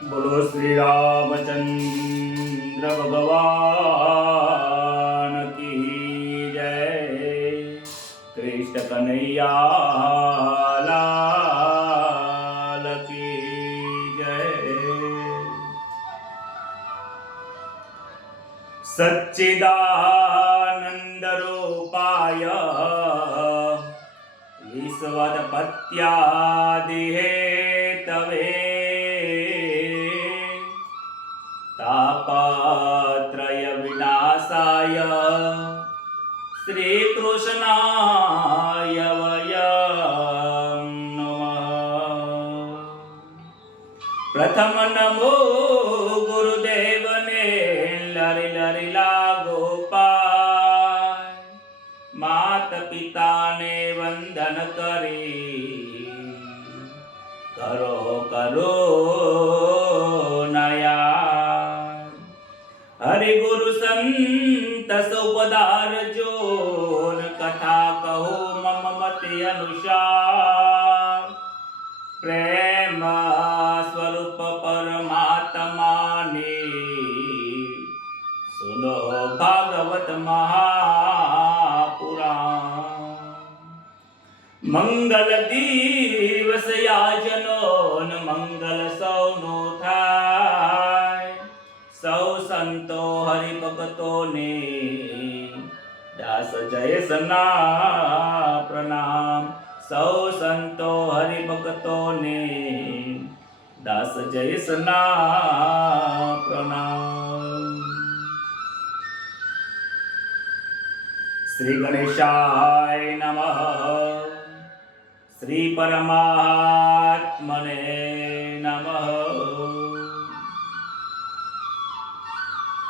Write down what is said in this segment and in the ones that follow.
बोलो श्री रामचंद्र भगवान की जय। कृष्ण कन्हैया लाल की जय। सच्चिदानंद रूपाय विश्वोत्पत्त्यादि हेतवे तापत्रय विनाशाय श्रीकृष्णाय वयं नमः। प्रथम नमो गुरुदेवने लरि लरि लागो पाय। मात पिता ने वंदन करे करो करो नया। हरि गुरु संत सुपदार जोन कथा कहो मम मति अनुसार। प्रेम स्वरूप परमात्मा ने सुनो भागवत महापुराण। मंगल दिवस याजनो मंगल सौनो थाय। सौ संतो हरि भक्तो ने दास जय सना प्रणाम। सौ संतो हरि भक्तो ने दास जय सना प्रणाम। श्री गणेशाय नमः। श्री परमात्मने नमः।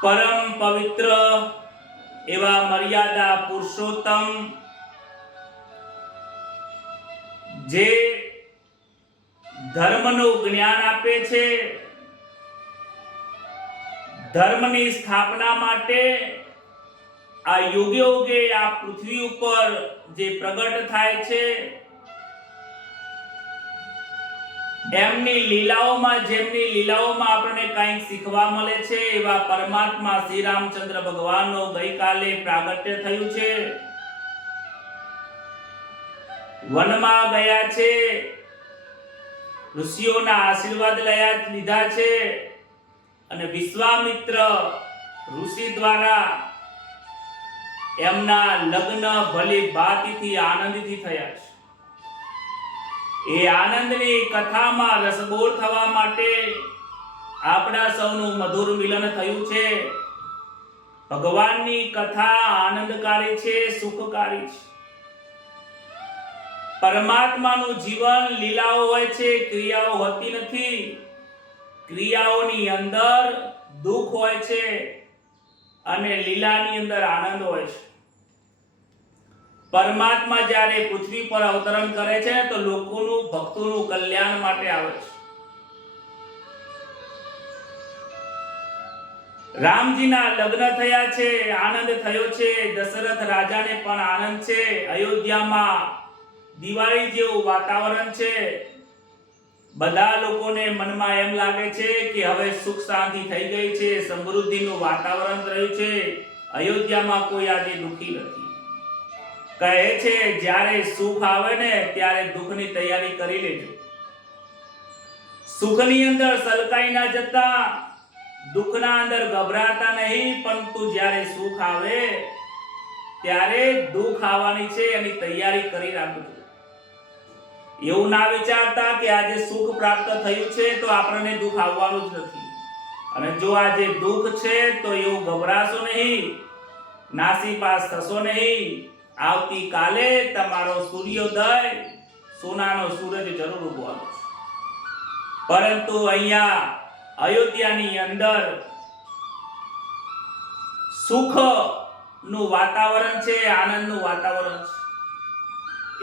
परम पवित्र एवा मर्यादा पुरुषोत्तम जे धर्मનું જ્ઞાન આપે છે, ધર્મની સ્થાપના માટે આ યુગે યુગે આ પૃથ્વી ઉપર જે પ્રગટ થાય છે, એમની લીલાઓમાં જેમની લીલાઓમાં આપણને કંઈક શીખવા મળે છે એવા પરમાત્મા શ્રી રામચંદ્ર ભગવાનનો ગઈકાલે પ્રાગટ્ય થયું છે। વનમાં ગયા છે, ઋષિઓના આશીર્વાદ લીધા છે અને વિશ્વામિત્ર ઋષિ દ્વારા એમના લગ્ન ભલી ભાતીથી આનંદથી થયા છે। એ આનંદની કથામાં રસબોર થવા માટે આપણા સૌનું મધુર મિલન થયું છે। ભગવાનની કથા આનંદકારી છે, સુખકારી છે। પરમાત્માનું જીવન લીલાઓ હોય છે, ક્રિયાઓ હોતી નથી। ક્રિયાઓની અંદર દુઃખ હોય છે અને લીલાની અંદર આનંદ હોય છે। પરમાત્મા જ્યારે પૃથ્વી પર અવતરણ કરે છે તો લોકોનું ભક્તોનું કલ્યાણ માટે આવે છે। રામજીના લગ્ન થયા છે, આનંદ થયો છે। દશરથ રાજાને પણ આનંદ છે। અયોધ્યામાં દિવાળી જેવું વાતાવરણ છે। બધા લોકોને મનમાં એમ લાગે છે કે હવે સુખ શાંતિ થઈ ગઈ છે, સમૃદ્ધિનું વાતાવરણ રહ્યું છે। અયોધ્યામાં કોઈ આજે દુઃખી નથી। કહે છે જ્યારે સુખ આવે ને ત્યારે દુઃખની તૈયારી કરી લેજો। સુખની અંદર સલકાઈ ના જતા, દુઃખના અંદર ગભરાતા નહીં, પરંતુ જ્યારે સુખ આવે ત્યારે દુઃખ આવવાની છે એની તૈયારી કરી રાખજો। એવું ના વિચારતા કે આજે સુખ પ્રાપ્ત થયું છે તો આપણને દુઃખ આવવાનું જ નથી, અને જો આજે દુઃખ છે તો એવું ગભરાશો નહીં, નાસીપાસ થશો નહીં। આવતી કાલે તમારો સૂર્યોદય સોનાનો સૂરજ જરૂર ઉગવાનો છે। પરંતુ અહીંયા અયોધ્યાની અંદર સુખનું વાતાવરણ છે, આનંદનું વાતાવરણ છે।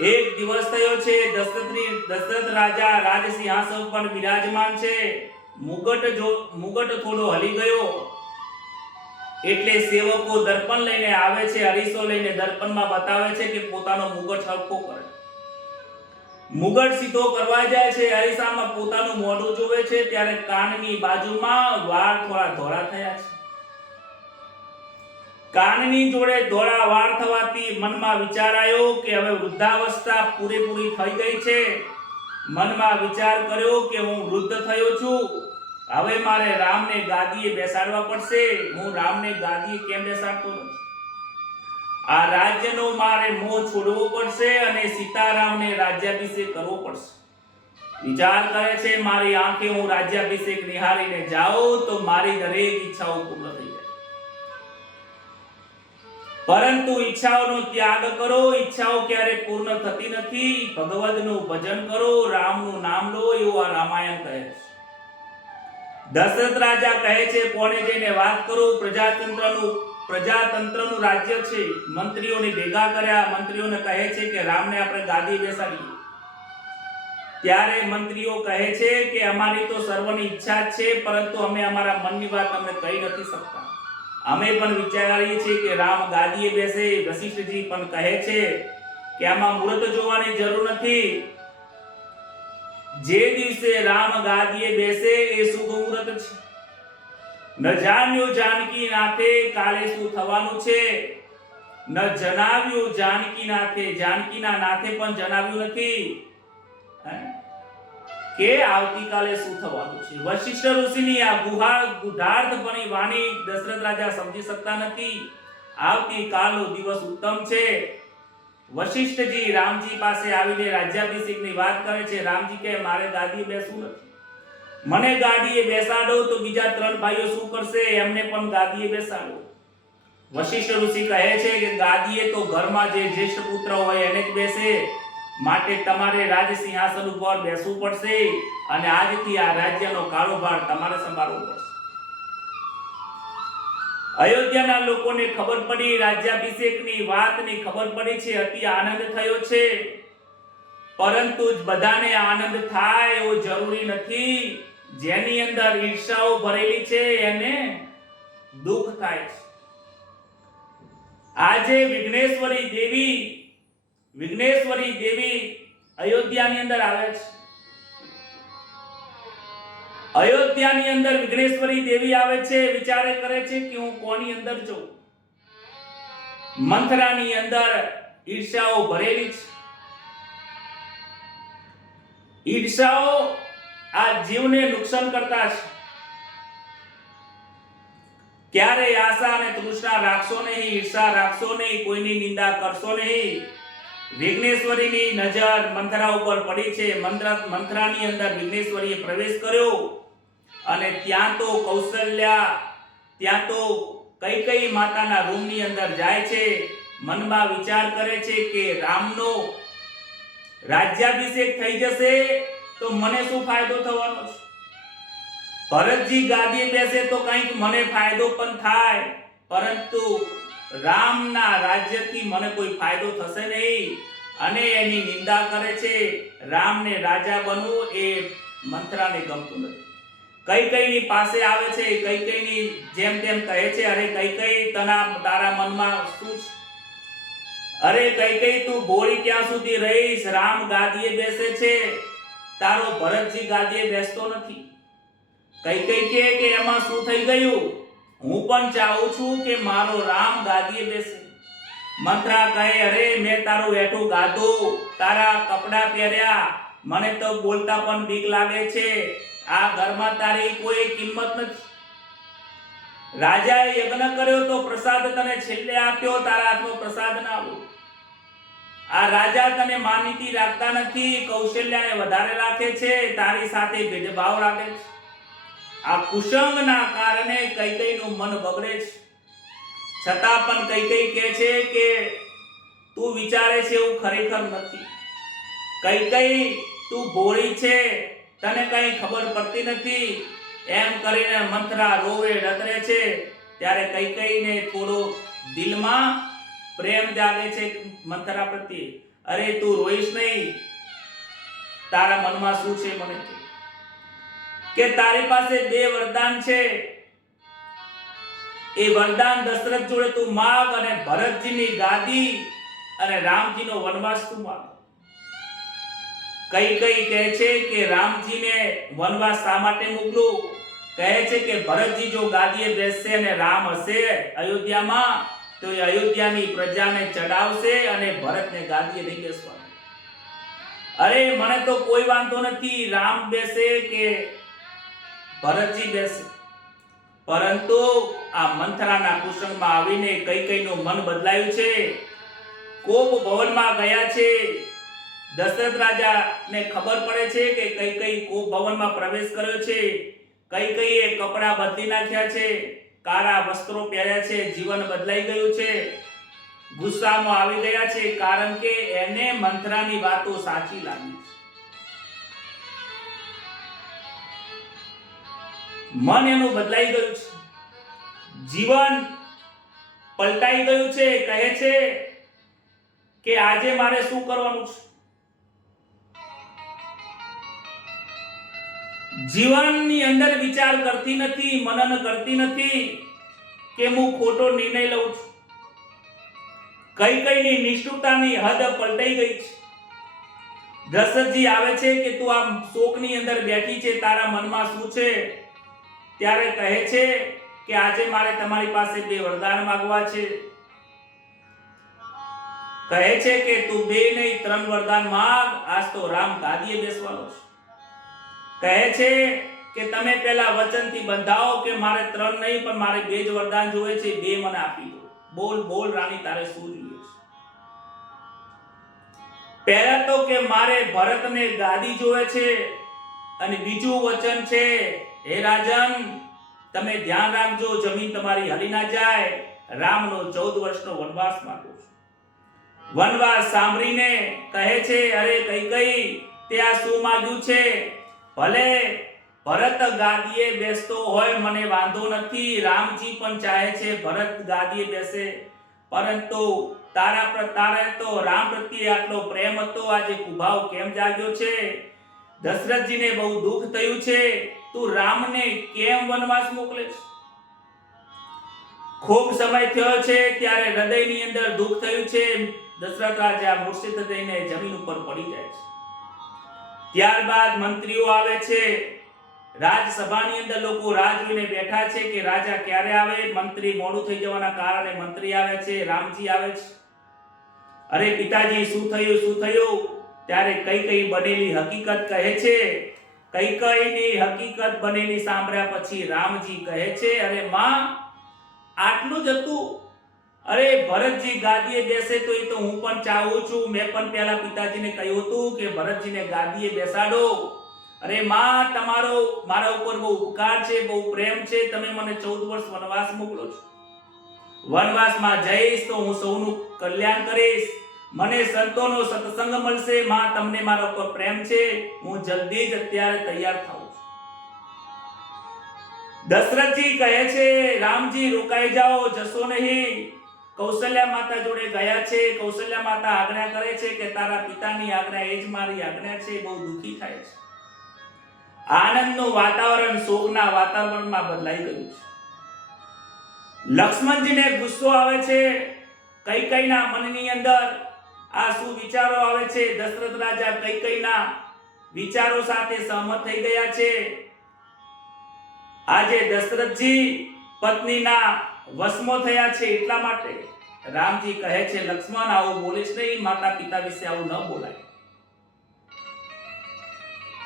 એક દિવસ થયો છે, દશરથ રાજા રાજસિંહાસન પર બિરાજમાન છે। મુગટ થોડો હલી ગયો એટલે સેવકો દર્પણ લઈને આવે છે, અરીસો લઈને દર્પણમાં બતાવે છે કે પોતાનો મુગટ હરખો કરે। મુગટ સીધો કરવા જાય છે, અરીસામાં પોતાનું મોઢું જોવે છે ત્યારે કાનની બાજુમાં વાળ થોડા ધોળા થયા છે. કાનની જોડે ધોળા વાળ થવાથી મનમાં વિચાર આવ્યો કે હવે વૃદ્ધાવસ્થા પૂરેપૂરી થઈ ગઈ છે. મનમાં વિચાર કર્યો કે હું વૃદ્ધ થયો છું, હવે મારે રામને ગાદીએ બેસાડવા પડશે. હું રામને ગાદીએ કેમ બેસાડતો નથી? આ રાજ્યનો મારે મોહ છોડવો પડશે અને સીતારામને રાજ્યાભિષેક કરવો પડશે. વિચાર કરે છે, મારી આંખે હું રાજ્યાભિષેક નિહાળીને જાઉં તો મારી દરેક ઈચ્છાઓ પૂર્ણ થઈ જાય. પરંતુ ઈચ્છાઓનો ત્યાગ કરો, ઈચ્છાઓ ક્યારે પૂર્ણ થતી નથી. ભગવદનું ભજન કરો, રામનું નામ લો, એવું આ રામાયણ કહે છે. દશરથ રાજા કહે છે, કોને જઈને વાત કરું? પ્રજાતંત્રનું રાજ્ય છે. મંત્રીઓને ભેગા કર્યા, મંત્રીઓને કહે છે કે રામને આપણે ગાદી બેસાડીએ. ત્યારે મંત્રીઓ કહે છે કે અમારી તો સર્વની ઈચ્છા જ છે, પરંતુ અમે અમારા મનની વાત તમને કહી નથી શકતા. અમે પણ વિચારીએ છીએ કે રામ ગાદીએ બેસે. વશિષ્ઠજી પણ કહે છે કે આમાં મુહૂર્ત જોવાની જરૂર નથી. જે દિવસે રામ ગાદીએ બેસે એ શુભ મુહૂર્ત છે. ન જાણ્યું જાનકી નાથે કાલે શું થવાનું છે, ન જણાવ્યું જાનકી નાથે, જાનકીના નાથે પણ જણાવ્યું નથી કે આવતીકાલે શું થવાનું છે. વશિષ્ઠ ઋષિની આ ગુઢાર્થપણી વાણી દશરથ રાજા સમજી શકતા નથી. આવતીકાલનો દિવસ ઉત્તમ છે. વશિષ્ઠજી રામજી પાસે આવીને રાજ્યાભિષેકની વાત કરે છે. રામજી કહે, મારે ગાદીએ બેસવું નથી. મને ગાદીએ બેસાડો તો બીજા 3 ભાઈઓ શું કરશે? એમને પણ ગાદીએ બેસાડો. વશિષ્ઠ ઋષિ કહે છે કે ગાદીએ તો ઘરમાં જે જ્યેષ્ઠ પુત્ર હોય એને જ બેસે, માટે તમારે રાજ સિંહાસન ઉપર બેસવું પડશે અને આજથી આ રાજ્યનો કારોબાર તમારે સંભાળવો પડશે. અયોધ્યાના લોકોને ખબર પડી, રાજ્યાભિષેકની વાતની ખબર પડી છે. અતિ આનંદ થયો છે, પરંતુ બધાને આનંદ થાય એવું જરૂરી નથી. જેની અંદર ઈર્ષાઓ ભરેલી છે એને દુઃખ થાય છે. આજે વિઘ્નેશ્વરી દેવી અયોધ્યાની અંદર આવે છે. અયોધ્યાની અંદર વિઘ્નેશ્વરી દેવી આવે છે. વિચારે કરે છે કે હું કોની અંદર જાઉં. મંથરાની અંદર ઈર્ષાઓ ભરેલી છે. ઈર્ષાઓ આ જીવને નુકસાન કરતા છે. ક્યારે આશા અને તૃષ્ણા રાખશો નહીં, ઈર્ષા રાખશો નહીં, કોઈની નિંદા કરશો નહીં. વિઘ્નેશ્વરીની નજર મંથરા ઉપર પડી છે. મંથરાની અંદર વિઘ્નેશ્વરીએ પ્રવેશ કર્યો અને ત્યાં તો કૌશલ્યા, ત્યાં તો કૈકેયી માતાના રૂમની અંદર જાય છે. મનમાં વિચાર કરે છે કે રામનો રાજ્યાભિષેક થઈ જશે તો મને શું ફાયદો થવાનો છે? ભરતજી ગાદીએ બેસે તો કંઈક મને ફાયદો પણ થાય, પરંતુ રામના રાજ્યથી મને કોઈ ફાયદો થશે નહીં. અને એની નિંદા કરે છે. રામને રાજા બનવું એ મંથરાને ગમતું નથી. કૈકેયીની પાસે આવે છે. કૈકેયીની જેમ તેમ કહે છે, અરે કૈકેયી, તારા મનમાં શું છે? અરે કૈકેયી, તું ભોળી ક્યાં સુધી રહીશ? રામ ગાદીએ બેસે છે, તારો ભરતજી ગાદીએ બેસતો નથી. કૈકેયી કહે કે એમાં શું થઈ ગયું? હું પણ ચાહું છું કે મારો રામ ગાદીએ બેસે. મંથરા કહે, અરે મેં તારું વેઠું ગાધું, તારા કપડા પહેર્યા, મને તો બોલતા પણ બીક લાગે છે. આ ઘરમાં તારી કોઈ કિંમત નથી. રાજાએ યજ્ઞ કર્યો તો પ્રસાદ તને છેલ્લે આપ્યો, તારા હાથમાં પ્રસાદ ના આવ્યો. આ રાજા તને માનીતી રાખતા નથી, કૌશલ્યાને વધારે રાખે છે, તારી સાથે ભેદભાવ રાખે છે. આ કુસંગના કારણે કૈકેયીનું મન બગડે છે. છતાં પણ કૈકેયી કહે છે કે તું વિચારે છે એવું ખરેખર નથી. કૈકેયી, તું ભોળી છે, તને કઈ ખબર પડતી નથી. એમ કરીને મંથરા રોવે રતરે છે. ત્યારે કૈકેયીને થોડો દિલમાં પ્રેમ જાગે છે મંથરા પ્રત્યે. અરે તું રોઈશ નહીં, તારા મનમાં શું છે મને કે તારી પાસે 2 વરદાન છે. એ વરદાન દશરથ જોડે તું માગ અને ભરતજીની ગાદી અને રામજીનો વનવાસ તું માગ. કઈ કઈ કહે છે કે રામજીને વનવાસ શા માટે મોકલું? કહે છે કે ભરતજી જો ગાદીએ બેસશે અને રામ હશે અયોધ્યામાં તો એ અયોધ્યાની પ્રજાને ચડાવશે અને ભરતને ગાદીએ નહીં બેસવા. અરે મને તો કોઈ વાંધો નથી રામ બેસે કે ભરતજી બેસે, પરંતુ આ મંથરાના કુસંગમાં આવીને કૈકેયીનું મન બદલાયું છે. કોપ ભવનમાં ગયા છે. દશરથ રાજાને ખબર પડે છે કે કૈકેયી કોપ ભવનમાં પ્રવેશ કર્યો છે. કૈકેયીએ કપડાં બદલી નાખ્યા છે, કાળા વસ્ત્રો પહેર્યા છે, જીવન બદલાઈ ગયું છે. ગુસ્સામાં આવી ગયા છે કારણ કે એને મંથરાની વાતો સાચી લાગી છે. મન એનું બદલાઈ ગયું છે, જીવન પલટાઈ ગયું છે. કહે છે કે આજે મારે શું કરવાનું છે? જીવનની અંદર વિચાર કરતી નથી, મનન કરતી નથી કે હું ખોટો નિર્ણય લઉં છું. કૈકેયીની નિષ્ઠુરતાની હદ પલટાઈ ગઈ છે. દશરથજી આવે છે કે તું આમ શોકની અંદર બેઠી છે, તારા મનમાં શું છે? ત્યારે કહે છે કે આજે મારે તમારી પાસે 2 વરદાન માંગવા છે. કહે છે કે તું 2 નહીં 3 વરદાન માંગ, આજ તો રામ ગાદીએ બેસવાનો છે. કહે છે કે તમે પહેલા વચનથી બંધાવો કે મારે 3 નહીં પણ મારે 2 જ વરદાન જોઈએ છે, 2 મને આપી દો. બોલ બોલ રાણી તારે શું જોઈએ છે? પહેલા તો કે મારે ભરતને ગાદી જોઈએ છે અને બીજું વચન છે હે રાજન તમે ધ્યાન રાખજો જમીન તમારી હલી ના જાય. રામનો 14 વર્ષનો વનવાસ માંગુ છું. વનવાસ સાંભળીને કહે છે અરે કૈકેયી તે આ શું માંગ્યું છે? ભલે ભરત ગાદીએ બેસતો હોય મને વાંધો નથી, રામજી પણ ચાહે છે ભરત ગાદીએ બેસે, પરંતુ તારે તો રામ પ્રત્યે આટલો પ્રેમ હતો, આજે કુભાવ કેમ જાગ્યો છે? દશરથજીને બહુ દુઃખ થયું છે, તું રામને કેમ વનવાસ મોકલે છે? ખૂબ સમય થયો છે ત્યારે હૃદયની અંદર દુઃખ થયું છે. દશરથ રાજા મૂર્છિત થઈને જમીન ઉપર પડી જાય છે. ત્યારબાદ મંત્રીઓ આવે છે. રાજસભાની અંદર લોકો રાહ જોઈને બેઠા છે કે રાજા ક્યારે આવે. મંત્રી મોડું થઈ જવાના કારણે મંત્રી આવે છે, રામજી આવે છે. અરે પિતાજી શું થયું? ત્યારે કૈકેયી બનેલી હકીકત કહે છે. કૈકેયીની હકીકત બનેલી સાંભળ્યા પછી રામજી કહે છે અરે માં આટલું જ હતું? અરે ભરતજી ગાદીએ બેસે તો એ તો હું પણ ચાહું છું. મેં પણ પહેલા પિતાજીને કહ્યું હતું કે ભરતજીને ગાદીએ બેસાડો. અરે માં તમારો મારા ઉપર બહુ ઉપકાર છે, બહુ પ્રેમ છે, તમે મને 14 વર્ષ વનવાસ મોકલો છો. વનવાસમાં જઈશ તો હું સૌનું કલ્યાણ કરીશ, મને સંતોનો સત્સંગ મળશે. માં તમને મારા ઉપર પ્રેમ છે, હું જલ્દી જ અત્યારે તૈયાર થાઉં છું. દશરથજી કહે છે રામજી રોકાઈ જાઓ, જશો નહીં. કૌશલ્યા માતા જોડે ગયા છે. કૌશલ્યા માતા આજ્ઞા કરે છે કે તારા પિતાની આજ્ઞા એ જ મારી આજ્ઞા છે. બહુ દુઃખી થાય છે. આનંદનું વાતાવરણ શોકના વાતાવરણમાં બદલાઈ ગયું છે. લક્ષ્મણજીને ગુસ્સો આવે છે. કૈકેયીના મનની અંદર આ શું વિચારો આવે છે? દશરથ રાજા કૈકેયીના વિચારો સાથે સહમત થઈ ગયા છે. આજે દશરથજી પત્નીના વશમાં થયા છે. એટલા માટે રામજી કહે છે લક્ષ્મણ આવું બોલીશ નહીં, માતા પિતા વિશે આવું ન બોલાય.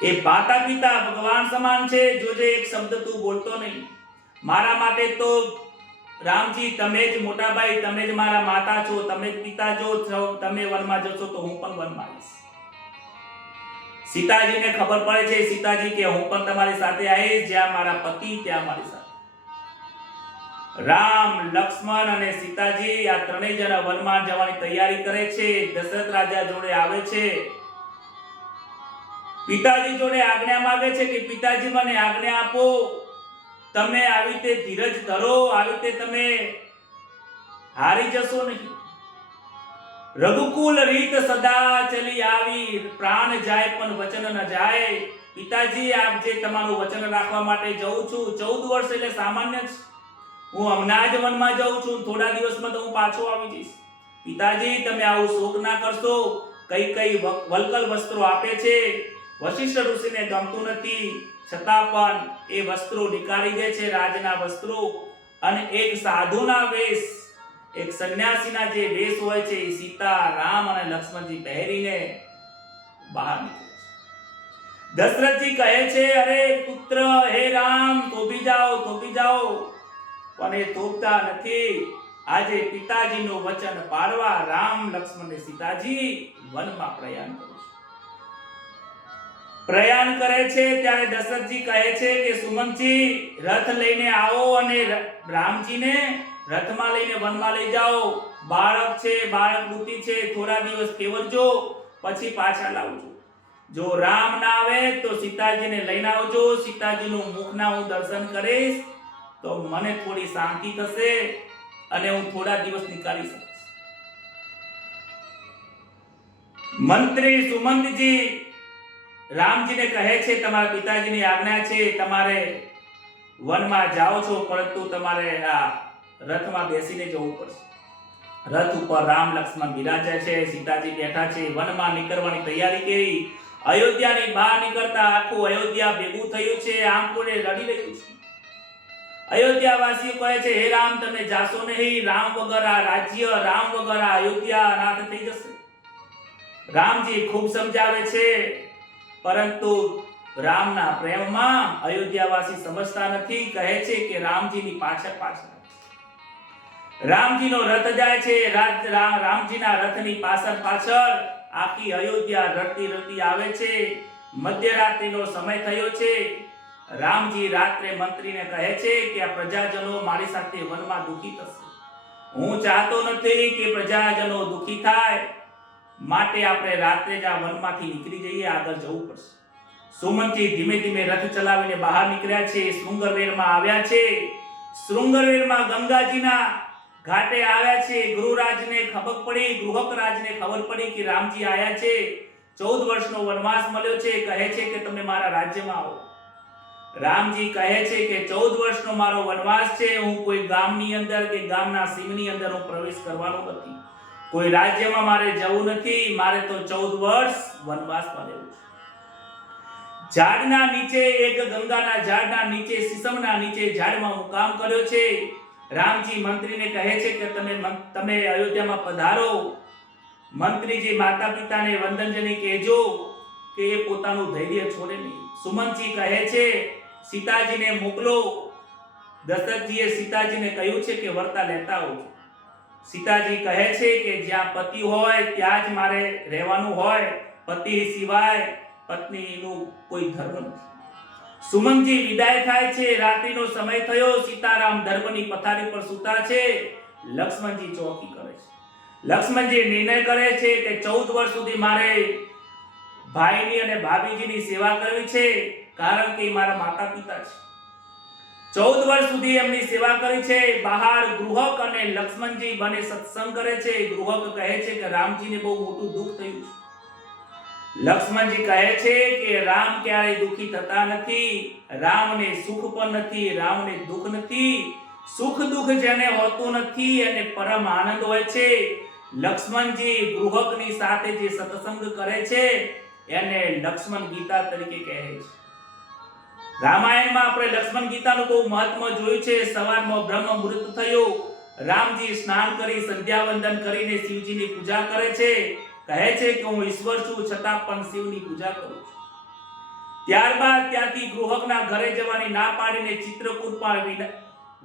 એ માતા પિતા ભગવાન સમાન છે. જોજે એક શબ્દ તું બોલતો નહીં. મારા માટે તો રામજી તમે જ મોટા ભાઈ, તમે જ મારા માતા છો, તમે જ પિતા છો. તમે વનમાં જશો તો હું પણ વનમાં આવીશ. સીતાજીને ખબર પડે છે. સીતાજી કે હું પણ તમારી સાથે આવીશ, જ્યાં મારા પતિ ત્યાં મારી સાથે. રામ, લક્ષ્મણ અને સીતાજી આ ત્રણેય જણા વનમાં જવાની તૈયારી કરે છે. દશરથ રાજા જોડે આવે છે. પિતાજી જોડે આજ્ઞા માંગે છે કે પિતાજી મને આજ્ઞા આપો, તમે આવી રીતે ધીરજ ધરો, આવી રીતે તમે હારી જશો નહીં. રઘુકુલ રીત સદા ચલી આવી, પ્રાણ જાય પણ વચન ન જાય. પિતાજી આપ જે તમારું વચન રાખવા માટે જઉં છું, 14 વર્ષ એટલે સામાન્ય છે. હું હમણાં જ વનમાં જાઉં છું, થોડા દિવસમાં તો હું પાછો આવી જઈશ. પિતાજી તમે આવું શોક ના કરશો. કઈ વલ્કલ વસ્ત્રો આપે છે. વશિષ્ઠ ઋષિને ગમતું નથી, છતાં પણ એ વસ્ત્રો નીકાળી દે છે, રાજના વસ્ત્રો, અને એક સાધુના વેશ, એક સંન્યાસીના જે વેશ હોય છે એ સીતા, રામ અને લક્ષ્મણજી પહેરીને બહાર નીકળે છે. દશરથજી કહે છે, અરે પુત્ર, હે રામ, થોભી જાઓ, પણ એ થોભતા નથી. આજે પિતાજીનું વચન પાળવા રામ, લક્ષ્મણ અને સીતાજી વનમાં પ્રયાણ કરે છે. ત્યારે દશરથજી કહે છે કે સુમંતજી, રથ લઈને આવો અને રામજીને રથમાં લઈને વનમાં લઈ જાઓ. બાળક છે, બાળક બુદ્ધિ છે, થોડા દિવસ કેવરજો, પછી પાછા લાવજો. જો રામ ના આવે તો સીતાજીને લઈને આવજો. સીતાજીનું મુખના હું દર્શન કરીશ તો મને થોડી શાંતિ થશે અને હું થોડા દિવસ નીકાળી શકીશ. મંત્રી સુમંતજી રામજીને કહે છે, તમારા પિતાજીની આજ્ઞા છે, તમારે વનમાં જાઓ છો, પરંતુ તમારે આ રથમાં બેસીને જવું પડશે. રથ ઉપર રામ લક્ષ્મણ બિરાજ્યા છે, સીતાજી બેઠા છે. વનમાં નીકળવાની તૈયારી કરી. અયોધ્યાની બહાર નીકળતા આખું અયોધ્યા ભેગું થયું છે, આંખોને રડી રહ્યું છે. અયોધ્યાવાસીઓ કહે છે, હે રામ, તમે જાશો નહીં. રામ વગર આ રાજ્ય, રામ વગર આ અયોધ્યા અનાથ થઈ જશે. રામજી ખૂબ સમજાવે છે, પરંતુ રામના પ્રેમમાં અયોધ્યાવાસી સમજતા નથી. કહે છે કે રામજીની પાછળ રામજીનો રથ જાય છે. રામજીના રથની પાછળ આખી અયોધ્યા રડતી આવે છે. મધ્યરાત્રિનો સમય થયો છે. રામજી રાત્રે મંત્રીને કહે છે કે આ પ્રજાજનો મારી સાથે વનમાં દુખી થશે. હું ચાહતો નથી કે પ્રજાજનો દુખી થાય, માટે આપણે રાત્રે જ આ વનમાંથી નીકળી જઈએ, આગળ જવું પડશે. સુમંતજી ધીમે ધીમે રથ ચલાવીને બહાર નીકળ્યા છે. શૃંગરવેરમાં આવ્યા છે. શૃંગરવેરમાં ગંગાજીના ઘાટે આવ્યા છે. ગૃહરાજને ખબર પડી કે રામજી આયા છે. 14 વર્ષનો વનવાસ મળ્યો છે. કહે છે કે તમે મારા રાજ્યમાં આવો. રામજી કહે છે કે 14 વર્ષનો મારો વનવાસ છે. હું કોઈ ગામની અંદર કે ગામના સીમની અંદર હું પ્રવેશ કરવાનો નથી. કોઈ રાજ્યમાં મારે જવું નથી. મારે તો 14 વર્ષ વનવાસમાં રહેવું છે. ઝાડના નીચે, એક ગંગાના ઝાડના નીચે, સીસમના નીચે ઝાડમાં હું કામ કર્યો છે. રામજી મંત્રીને કહે છે કે તમે અયોધ્યામાં પધારો. મંત્રીજી માતા પિતાને વંદનજની કહેજો કે એ પોતાનું ધૈર્ય છોડે નહીં. સુમંતજી કહે છે, સીતાજીને મોકલો. દશરથજીએ સીતાજીને કહ્યું છે કે વર્તા લેતા આવજો. સીતાજી કહે છે કે જ્યાં પતિ હોય ત્યાં જ મારે રહેવાનું હોય. પતિ સિવાય પત્નીનું કોઈ ધર્મ નથી. સુમંતજી વિદાય થાય છે. રાત્રિનો સમય થયો. સીતારામ ધર્મની પથારી પર સૂતા છે. લક્ષ્મણજી ચોકી કરે છે. લક્ષ્મણજી નિર્ણય કરે છે કે 14 વર્ષ સુધી મારે ભાઈની અને ભાભીજીની સેવા કરવી છે, કારણ કે મારા માતા પિતા છે. 14 વર્ષ સુધી એમની સેવા કરી છે. બહાર ગૃહક અને લક્ષ્મણજી બને સત્સંગ કરે છે. ગૃહક કહે છે કે રામજીને બહુ મોટું દુઃખ થયું છે. લક્ષ્મણજી કહે છે કે રામ ક્યારેય દુઃખી થતા નથી. રામને સુખ પણ નથી, રામને દુઃખ નથી. સુખ દુઃખ જેને હોતું નથી એને પરમ આનંદ હોય છે. લક્ષ્મણજી ગૃહકની સાથે જે સત્સંગ કરે છે એને લક્ષ્મણ ગીતા તરીકે કહે છે. રામાયણમાં આપણે લક્ષ્મણ ગીતાનું બહુ મહત્વ જોયું છે. સવારમાં બ્રહ્મ મુહૂર્ત થયું. રામજી સ્નાન કરી સંધ્યા વંદન કરીને શિવજીની પૂજા કરે છે. કહે છે કે હું ઈશ્વર છું, છતાં પણ શિવની પૂજા કરું છું. ત્યારબાદ ત્યાંથી ગૃહકના ઘરે જવાની ના પાડીને ચિત્રકૂટ પર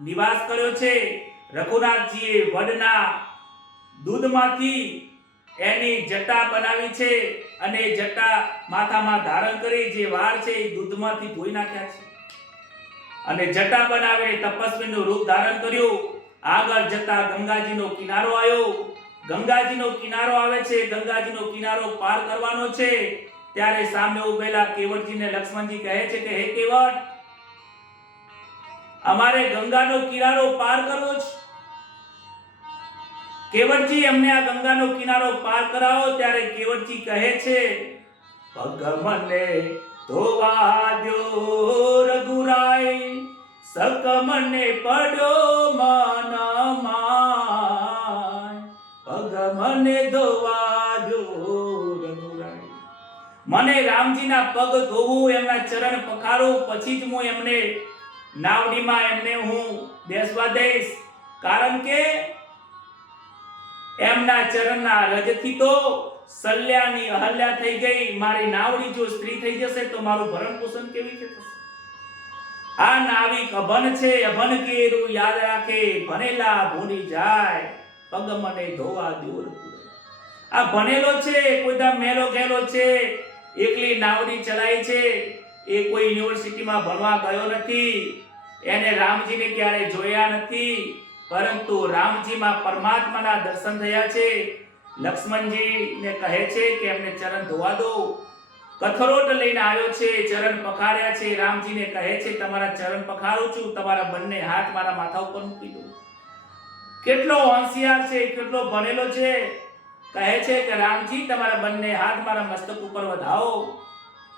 નિવાસ કર્યો છે. રઘુનાથજીએ વડના દૂધમાંથી એની જટા બનાવી છે અને જટા માથામાં ધારણ કરી, જે વાળ છે એ દૂધમાંથી ધોઈ નાખ્યા છે અને જટા બનાવીને તપસ્વીનું રૂપ ધારણ કર્યું. આગળ જતા ગંગાજીનો કિનારો આવ્યો. ગંગાજીનો કિનારો આવે છે. ગંગાજીનો કિનારો પાર કરવાનો છે. ત્યારે સામે ઉભેલા કેવટજીને લક્ષ્મણજી કહે છે કે હે કેવટ, અમારે ગંગાનો કિનારો પાર કરવો છે. કેવટજી અમને આ ગંગાનો કિનારો પાર કરાવો. ત્યારે કેવટજી કહે છે, પગ મને ધોવા દો રઘુરાય, સક મને પડ્યો મનમાં, પગ મને ધોવા દો મને રામજીના પગ ધોવું, એમના ચરણ પખારું, પછી જ હું એમને નાવડીમાં એમને હું બેસવા દઈશ. કારણ કે એમના ચરણના રજથી તો સલ્યાની અહલ્યા થઈ ગઈ. મારી નાવડી જો સ્ત્રી થઈ જશે તો મારું ભરણ પોષણ કેવી રીતે થશે? આ નાવિક અભન છે, અભન કેરું યાદ રાખે, ભણેલા ભૂલી જાય, પગ મને ધોવા દૂર. આ ભણેલો છે, કોઈ દા મેલો ગેલો છે, એકલી નાવડી ચલાઈ છે, એ કોઈ યુનિવર્સિટીમાં ભણવા ગયો નથી, એને રામજીને ક્યારે જોયા નથી, પરંતુ રામજીમાં પરમાત્માના દર્શન થયા છે. લક્ષ્મણજીને કહે છે કે એમને ચરણ ધોવા દો. કથરોટ લઈને આવ્યો છે, ચરણ પખાર્યા છે. રામજીને કહે છે તમારા ચરણ પખારું છું, તમારા બંને હાથ મારા માથા ઉપર મૂકી દો. કેટલો હોશિયાર છે, કેટલો ભણેલો છે. કહે છે કે રામજી તમારા બંને હાથ મારા મસ્તક ઉપર વધાવો.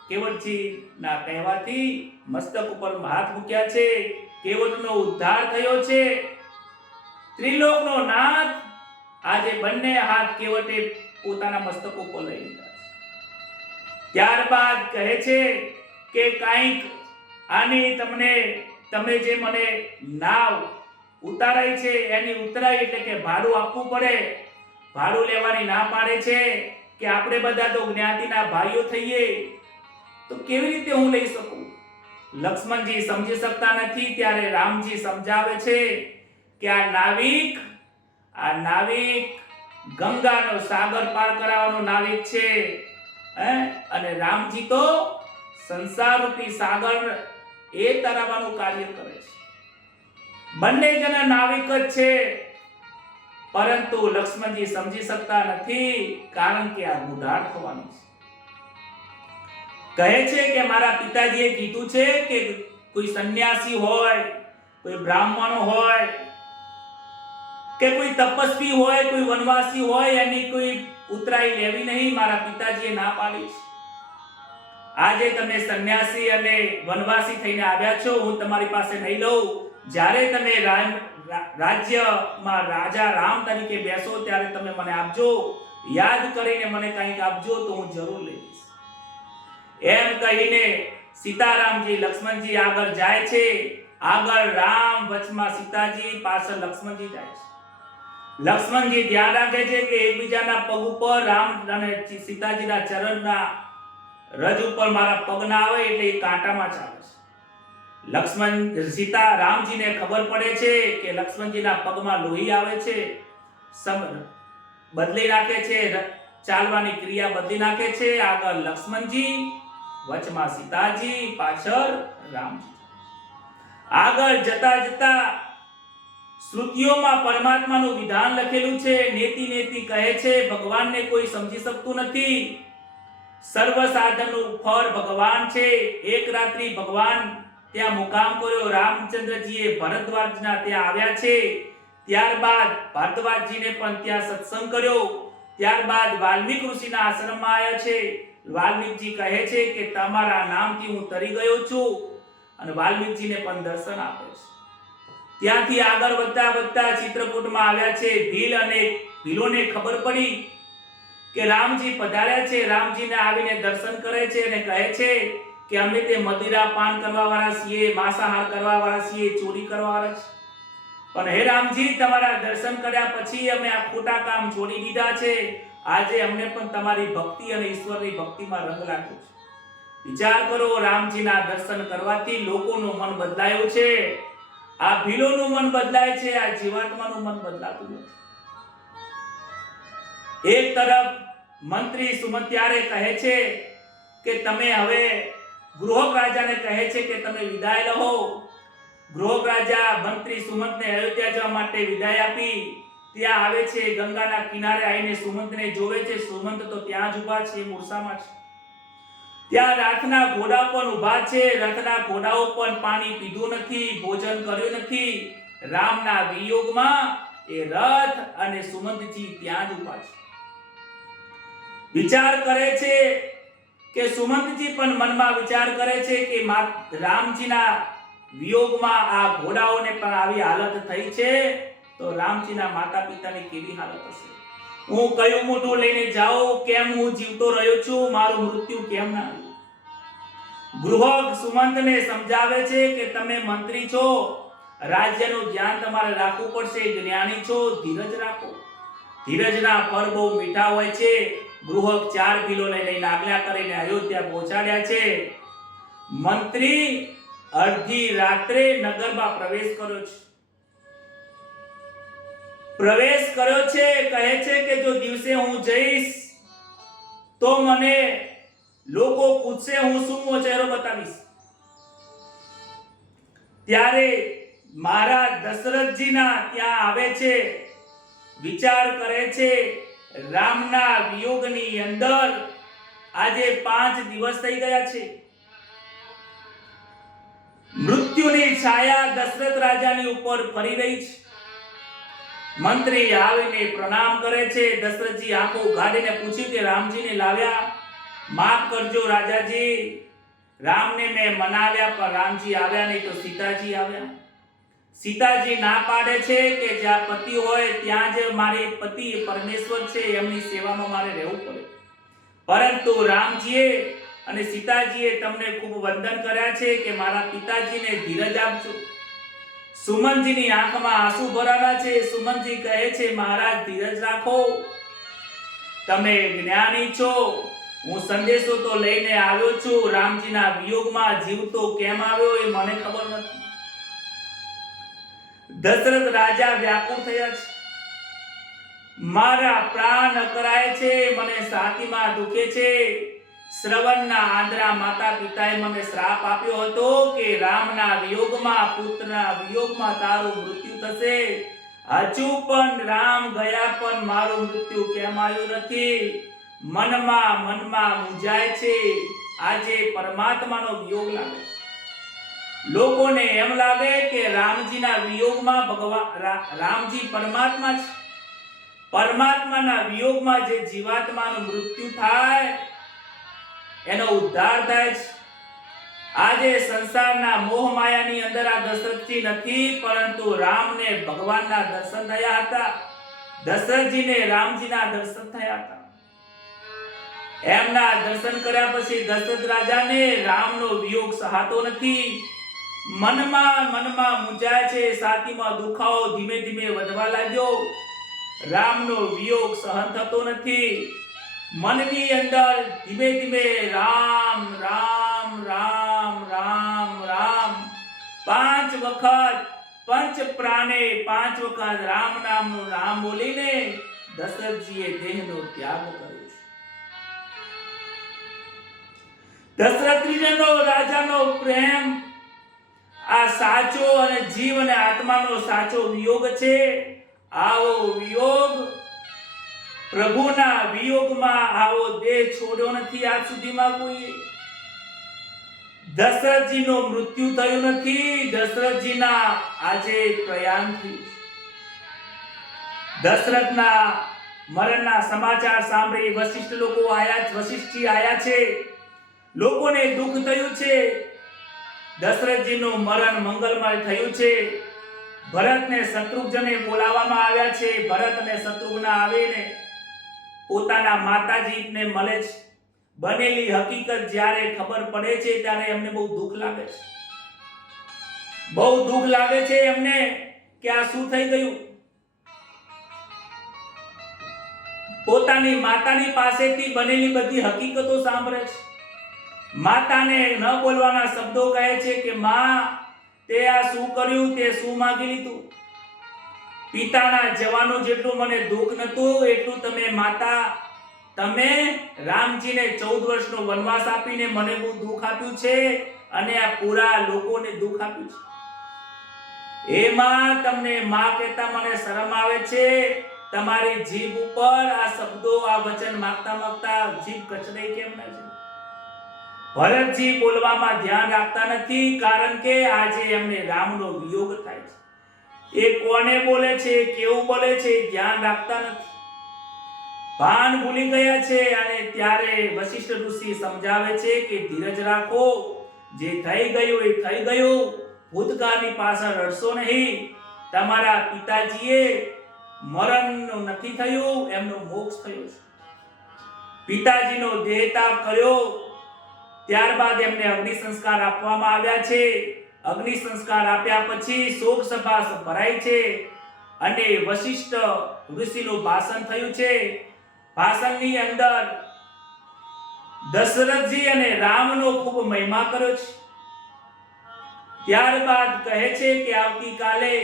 કેવટજી ના કહેવાથી મસ્તક ઉપર હાથ મૂક્યા છે. કેવટનો ઉદ્ધાર થયો છે. ત્રિલોકનો નાથ આજે બંને હાથ કેવટે પોતાના મસ્તક ઉપર લઈ લીધા. ત્યારબાદ કહે છે કે કાંઈક આની તમે જે મને નાવ ઉતારાઈ છે એની ઉતરાઈ એટલે કે ભાડું આપવું પડે. ભાડું લેવાની ના પાડે છે કે આપણે બધા તો જ્ઞાતિના ભાઈઓ થઈએ, તો કેવી રીતે હું લઈ શકું? લક્ષ્મણજી સમજી શકતા નથી. ત્યારે રામજી સમજાવે છે કે આ નાવિક ગંગાનો સાગર પાર કરાવવાનો નાવિક છે. અને રામજી તો સંસાર રૂપી સાગર એ તરાવવાનું કાર્ય કરે છે. બંને જણા નાવિક જ છે, પરંતુ લક્ષ્મણજી સમજી શકતા નથી, કારણ કે આ ઉધાર થવાનું છે. કહે છે કે મારા પિતાજીએ કીધું છે કે કોઈ સંન્યાસી હોય, કોઈ બ્રાહ્મણ હોય કે કોઈ તપસ્વી હોય, કોઈ વનવાસી હોય, એની કોઈ ઉતરાઈ લેવી નહીં. મારા પિતાજીએ ના પાડી છે. આજે તમે સંન્યાસી અને વનવાસી થઈને આવ્યા છો, હું તમારી પાસે નહીં લઉં. જ્યારે તમે રાજ્યમાં રાજા રામ તરીકે બેસો ત્યારે તમે મને આપજો, યાદ કરીને મને કંઈક આપજો તો હું જરૂર લઈશ. એમ કહીને સીતારામજી લક્ષ્મણજી આગળ જાય છે. આગળ રામ, વચમાં સીતાજી, પાછળ લક્ષ્મણજી જાય છે. લક્ષ્મણજી ધ્યાન રાખે છે કે એકબીજાના પગ ઉપર રામ અને સીતાજીના ચરણના રજ ઉપર મારા પગ ના આવે, એટલે એ કાંટામાં ચાલે છે. રામજીને ખબર પડે છે કે લક્ષ્મણજીના પગમાં લોહી આવે છે. બદલી નાખે છે, ચાલવાની ક્રિયા બદલી નાખે છે. આગળ લક્ષ્મણજી, વચમાં સીતાજી, પાછળ રામજી. આગળ જતા જતા શ્રુતિઓમાં પરમાત્માનું વિધાન લખેલું છે. નેતિ નેતિ કહે છે ભગવાનને કોઈ સમજી શકતું નથી. સર્વ સાધનનું ફળ ભગવાન છે. એક રાત્રિ ભગવાન ત્યાં મુકામ કર્યો. રામચંદ્રજીએ ભરદ્વાજના ત્યાં આવ્યા છે. ત્યારબાદ ભારદ્વાજજીને પણ ત્યાં સત્સંગ કર્યો. ત્યારબાદ વાલ્મીક ઋષિના આશ્રમમાં આવ્યા છે. વાલ્મીકજી કહે છે કે તમારા નામથી હું તરી ગયો છું, અને વાલ્મીકજીને પણ દર્શન આપે છે. ત્યાંથી આગળ વધતા ચિત્રકૂટમાં આવ્યા છે. ભીલોને ખબર પડી કે રામજી પધાર્યા છે. રામજીને આવીને દર્શન કરે છે અને કહે છે કે અમે તે મદિરા પાન કરવા વાળા છીએ, માંસાહાર કરવા વાળા છીએ, ચોરી કરવા વાળા છીએ. પણ હે રામજી, તમારા દર્શન કર્યા પછી અમે આ ખોટા કામ છોડી દીધા છે. આજે અમને પણ તમારી ભક્તિ અને ઈશ્વરની ભક્તિમાં રંગ લાગ્યો છે. વિચાર કરો, રામજીના દર્શન કરવાથી લોકોનું મન બદલાયું છે. આ ભીલોનું મન બદલાય છે, આ જીવાત્માનું મન બદલાતું નથી. એક તરફ મંત્રી સુમંત્યારે કહે છે કે તમે હવે, ગૃહક રાજાને કહે છે કે તમે વિદાય લો. ગૃહક રાજા મંત્રી સુમંતને અયોધ્યા જવા માટે વિદાય આપી ત્યાં આવે છે. ગંગાના કિનારે આવીને સુમંતને જોવે છે. સુમંત તો ત્યાં જ ઊભા છે, મૂર્છામાં છે. ત્યાં રથના ઘોડા પણ ઊભા છે. રથના ઘોડાઓ પણ પાણી પીધું નથી, ભોજન કર્યું નથી. રામના વિયોગમાં એ રથ અને સુમંતજી ત્યાં જ ઊભા છે. વિચાર કરે છે કે સુમંતજી પણ મનમાં વિચાર કરે છે કે રામજીના વિયોગમાં આ ઘોડાઓને પણ આવી હાલત થઈ છે, તો રામજીના માતા પિતાની કેવી હાલત હશે? હું કયું મોઢું લઈને જાઉં? કેમ હું જીવતો રહ્યો છું? મારું મૃત્યુ કેમ ના આવ્યું? ગૃહક સુમંતને સમજાવે છે કે તમે મંત્રી છો, રાજ્યનું ધ્યાન તમારે રાખવું પડશે, જ્ઞાની છો, ધીરજ રાખો. ધીરજના ફળ બહુ મીઠા હોય છે. ગૃહક 4 ભીલોને લઈને આજ્ઞા કરીને અયોધ્યા પહોંચાડ્યા છે. મંત્રી અડધી રાત્રે નગરમાં પ્રવેશ કર્યો છે. કહે છે કે જો દિવસે હું જઈશ તો મને લોકો પૂછશે, હું શું ચહેરો બતાવીશ. ત્યારે મહારાજ દશરથજીના ત્યાં આવે છે, વિચાર કરે છે. રામના વિયોગની અંદર આજે 5 દિવસ થઈ ગયા છે. મૃત્યુની છાયા દશરથ રાજાની ઉપર ફરી રહી છે. મંત્રી આવીને પ્રણામ કરે છે. દશરથજી આંખો ઉઘાડીને પૂછ્યું કે રામજીને લાવ્યા? માફ કરજો રાજાજી, રામને મેં મનાવ્યા પણ રામજી આવ્યા નહીં તો સીતાજી આવ્યા. સીતાજી ના પાડે છે કે જ્યાં પતિ હોય ત્યાં જ મારી પતિ પરમેશ્વર છે, એમની સેવામાં મારે રહેવું પડે. પરંતુ રામજીએ અને સીતાજીએ તમને ખૂબ વંદન કર્યા છે કે મારા પિતાજીને ધીરજ આપજો. સુમનજીની આંખમાં આંસુ ભરાયા છે. સુમનજી કહે છે મહારાજ ધીરજ રાખો, તમે જ્ઞાની છો, હું સંદેશો તો લઈને આવ્યો છું. રામજીના વિયોગમાં જીવતો કેમ આવ્યો એ મને ખબર નથી. દશરથ રાજા વ્યાકુળ થયા છે. મારા પ્રાણ અકરાય છે, મને છાતીમાં દુખે છે. શ્રવણના આંધળા માતા પિતાએ મને શ્રાપ આપ્યો હતો કે રામના વિયોગમાં, પુત્રના વિયોગમાં તારું મૃત્યુ થશે. હજુ પણ રામ ગયા પણ મારું મૃત્યુ કેમ આવ્યું નથી? મનમાં મૂંઝાય છે. આજે પરમાત્માનો વિયોગ લાગે છે. લોકોને એમ લાગે કે રામજીના વિયોગમાં રામજી પરમાત્મા છે. પરમાત્માના વિયોગમાં જે જીવાત્માનું મૃત્યુ થાય એનો ઉદ્ધાર થાય છે. આજે સંસારના મોહ માયાની અંદર આ દશરથજી નથી, પરંતુ રામને ભગવાનના દર્શન થયા હતા. દશરથજીને રામજીના દર્શન થયા હતા. એમના દર્શન કર્યા પછી દશરથ રાજાને રામનો વિયોગ સહાતો નથી. મનમાં મૂંઝાય છે. છાતીમાં દુખાવો ધીમે ધીમે વધવા લાગ્યો. રામનો વિયોગ સહન થતો નથી. મનની અંદર ધીમે ધીમે રામ રામ રામ રામ રામ 5 વખત પંચ પ્રાણે 5 વખત રામ નામનું નામ બોલીને દશરથજીએ દેહનો ત્યાગ કર્યો છે. દશરથજીનો રાજાનો પ્રેમ આ સાચો અને જીવ અને આત્માનો સાચો વિયોગ છે. આવો વિયોગ, પ્રભુના વિયોગમાં આવો દેહ છોડ્યો નથી આજ સુધીમાં કોઈ. દશરથજીનું મૃત્યુ થયું નથી, દશરથજીના આજે પ્રયાણ થયું. દશરથના મરણના સમાચાર સાંભળી વશિષ્ઠજી આયા છે. લોકોને દુઃખ થયું છે. દશરથજીનું મરણ મંગલમય થયું છે. ભરતને શત્રુઘ્નને બોલાવવામાં આવ્યા છે. ભરત અને શત્રુઘ્ન આવીને પોતાના માતાજીને મળે છે. બનેલી હકીકત જ્યારે ખબર પડે છે ત્યારે એમને બહુ દુઃખ લાગે છે. એમને કે આ શું થઈ ગયું. પોતાની માતાની પાસેથી બનેલી બધી હકીકતો સાંભળે છે. માતાને ન બોલવાના શબ્દો કહે છે કે માં, તે આ શું કર્યું, તે શું માંગી લીધું. પિતાના જવાનું જેટલું મને દુઃખ નતું એટલું તમે રામજીને 14 વર્ષનો વનવાસ આપીને મને બહુ દુઃખ આપ્યું છે અને આ પૂરા લોકોને દુઃખ આપ્યું છે. એ માં, તમને માં કહેતા મને શરમ આવે છે. તમારી જીભ ઉપર આ શબ્દો, આ વચન માંગતા જીભ કચડાઈ કેમ ના છે? ભરતજી બોલવામાં ધ્યાન રાખતા નથી, કારણ કે આજે એમને રામનો વિયોગ થાય છે. એ કોને બોલે છે, કેવું બોલે છે, ધ્યાન રાખતા નથી, ભાન ભૂલી ગયા છે. અને ત્યારે વશિષ્ઠ ઋષિ સમજાવે છે કે ધીરજ રાખો, જે થઈ ગયું એ થઈ ગયું. ભૂતકાળની પાછળ રડશો નહીં. તમારા પિતાજીએ મરણનું નથી થયું, એમનો મોક્ષ થયો છે. પિતાજીનો દેહત્યાગ કર્યો, ત્યારબાદ એમને અગ્નિ સંસ્કાર આપવામાં આવ્યા છે. અગ્નિ સંસ્કાર આપ્યા પછી શોક સભા ભરાઈ છે અને વશિષ્ઠ ઋષિનું ભાષણ થયું છે. ભાષણની અંદર દશરથજી અને રામનો ખૂબ મહિમા કર્યો છે. ત્યારબાદ કહે છે કે આવતીકાલે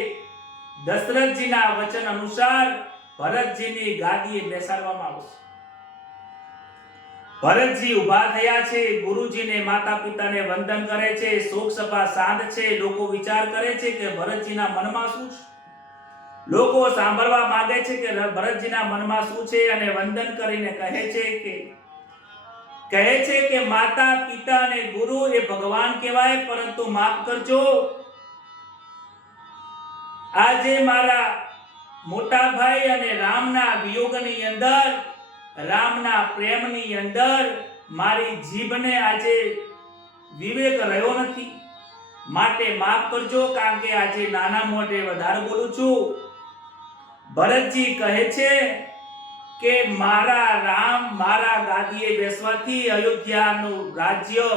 દશરથજીના વચન અનુસાર ભરતજીની ગાદીએ બેસાડવામાં આવશે. ભરતજી ઊભા થયા છે, ગુરુજીને માતા પિતાને વંદન કરે છે, શોક સભા શાંત છે. લોકો વિચાર કરે છે કે ભરતજીના મનમાં શું છે. લોકો સાંભળવા માંગે છે કે ભરતજીના મનમાં શું છે અને વંદન કરીને કહે છે કે માતા પિતા અને ગુરુ એ ભગવાન કહેવાય, પરંતુ માફ કરજો, આજે મારા મોટા ભાઈ અને રામના વિયોગની અંદર, રામના પ્રેમની અંદર મારી જીભને આજે વિવેક રહ્યો નથી, માટે માફ કરજો, કારણ કે આજે નાના મોઢે વધારે બોલું છું. ભરતજી કહે છે કે મારા રામ મારા ગાદીએ બેસવાથી અયોધ્યાનું રાજ્ય,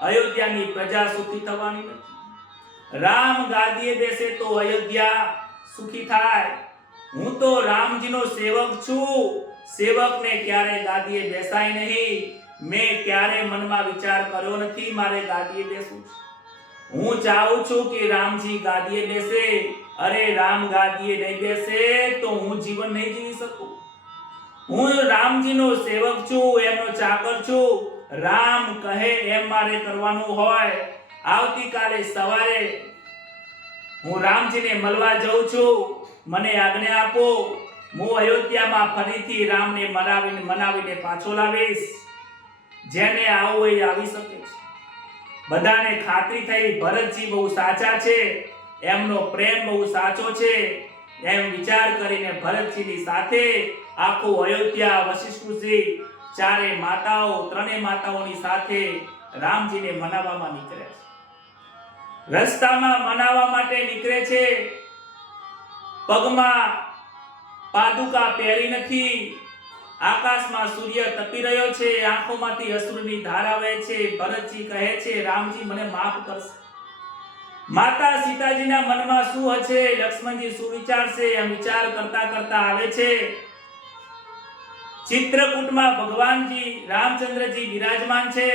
અયોધ્યાની પ્રજા સુખી થવાની નથી. રામ ગાદીએ બેસે તો અયોધ્યા સુખી થાય. હું તો રામજીનો સેવક છું, સેવકને ક્યારે ગાદીએ બેસાય નહીં. મેં ક્યારે મનમાં વિચાર કર્યો નથી મારે ગાદીએ બેસવું છે. હું ચાહું છું કે રામજી ગાદીએ બેસે. અરે રામ ગાદીએ નહીં બેસે તો હું જીવન નહીં જીવી શકું. હું રામજીનો સેવક છું, એમનો ચાકર છું. રામ કહે એમ મારે કરવાનું હોય. આવતીકાલે સવારે હું રામજીને મળવા જઉં છું, મને આજ્ઞા આપો. હું અયોધ્યામાં ફરીથી રામને મનાવીને પાછો લાવીશ. જેને આવવું એ આવી શકે છે. બધાને ખાતરી થઈ ભરતજી બહુ સાચા છે, એમનો પ્રેમ બહુ સાચો છે. એમ વિચાર કરીને ભરતજીની સાથે આખું અયોધ્યા વશિષ્ઠજી ચારે માતાઓ, ત્રણેય માતાઓની સાથે રામજીને મનાવવામાં નીકળે છે. રસ્તામાં મનાવવા માટે નીકળે છે. પગમાં પાદુકા પહેરી નથી. આકાશમાં સૂર્ય તપી રહ્યો છે, આંખોમાંથી અશ્રુની ધારા વહે છે. ભરતજી કહે છે રામજી મને માફ કરશે. માતા સીતાજીના મનમાં શું હશે, લક્ષ્મણજી શું વિચારશે, એમ વિચાર કરતા કરતા આવે છે. ચિત્રકૂટમાં ભગવાનજી રામચંદ્રજી બિરાજમાન છે.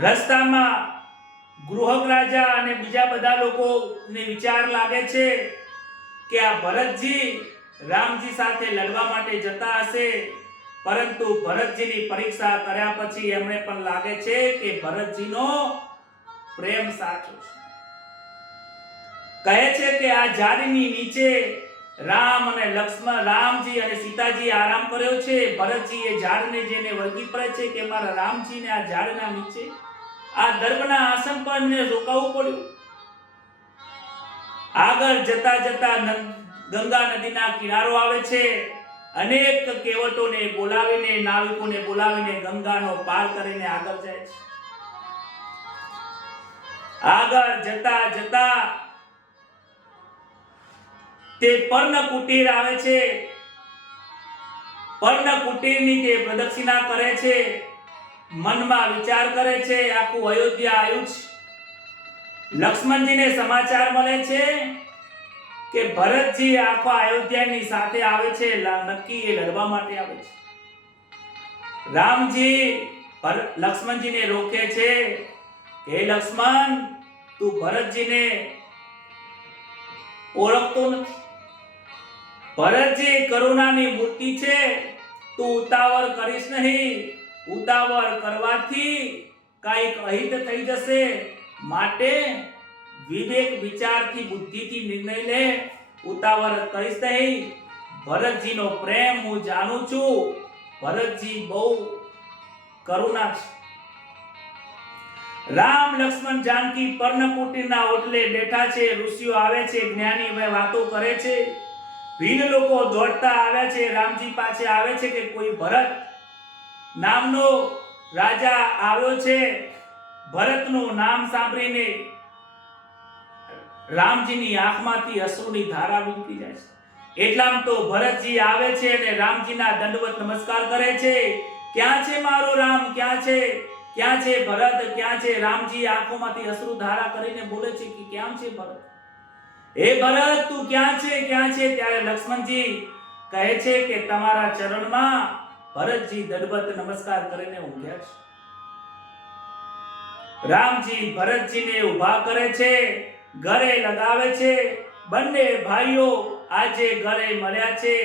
રસ્તામાં ગૃહક રાજા અને બીજા બધા લોકોને વિચાર લાગે છે કે આ ભરતજી રામજી સાથે લડવા માટે જતા હશે. પરંતુ ભરતજીની પરીક્ષા કર્યા પછી એમને પણ લાગે છે કે ભરતજીનો પ્રેમ સાચો છે. કહે છે કે આ ઝાડની નીચે રામ અને લક્ષ્મણ, રામજી અને સીતાજી આરામ કર્યો છે. ભરતજી એ ઝાડને જઈને વળગી પડે છે કે મારા રામજીને આ ઝાડના નીચે, આ દર્ભના આસન પર મને રોકાવું પડ્યું. આગળ જતા જતા ગંગા નદીના કિનારો આવે છે. અનેક કેવટોને બોલાવીને, નાવિકોને બોલાવીને ગંગાનો પાર કરીને આગળ જાય છે. આગળ જતા જતા તે પર્ણકુટીર આવે છે. પર્ણકુટીરની તે પ્રદક્ષિણા કરે છે. મનમાં વિચાર કરે છે આખું અયોધ્યા આવ્યું છે. લક્ષ્મણજીને સમાચાર મળે છે કે ભરતજી આખા અયોધ્યાની સાથે આવે છે, નક્કી એ લડવા માટે આવે છે. રામજી લક્ષ્મણજીને રોકે છે કે લક્ષ્મણ, તું ભરતજીને ઓળખતો નથી. ભરતજી કરુણાની મૂર્તિ છે, તું ઉતાવળ કરીશ નહીં. ઉતાવળ કરવાથી કાંઈક અહિત થઈ જશે. માટે વિવેક વિચારથી, બુદ્ધિથી નિર્ણય લે. ઉતાવળ કરીશ નહીં. ભરતજીનો પ્રેમ હું જાણું છું. ભરતજી બહુ કરુણા છે. રામ, લક્ષ્મણ, જાનકી પર્ણકુટીરના ઓટલે બેઠા છે. ઋષિઓ આવે છે, જ્ઞાની વાતો કરે છે. ભીલ લોકો દોડતા આવ્યા છે, રામજી પાસે આવે છે કે કોઈ ભરત નામનો રાજા આવ્યો છે. ભરતનું નામ સાંભળીને રામજીની આંખમાંથી અશ્રુની ધારા વીંટી જાય છે। એટલામાં તો ભરતજી આવે છે અને રામજીના દંડવત નમસ્કાર કરે છે। ક્યાં છે મારો રામ, ક્યાં છે, ક્યાં છે ભરત, ક્યાં છે? રામજી આંખોમાંથી અશ્રુ ધારા કરીને બોલે છે કે ક્યાં છે ભરત, હે ભરત તું ક્યાં છે, ક્યાં છે? ત્યારે લક્ષ્મણજી કહે છે કે તમારા ચરણમાં ભરતજી દંડવત નમસ્કાર કરીને ઊંઘ્યા છે। રામજી ભરતજીને ઊભા કરે છે, ગળે લગાવે છે। બંને ભાઈઓ આજે ગળે મળ્યા છે।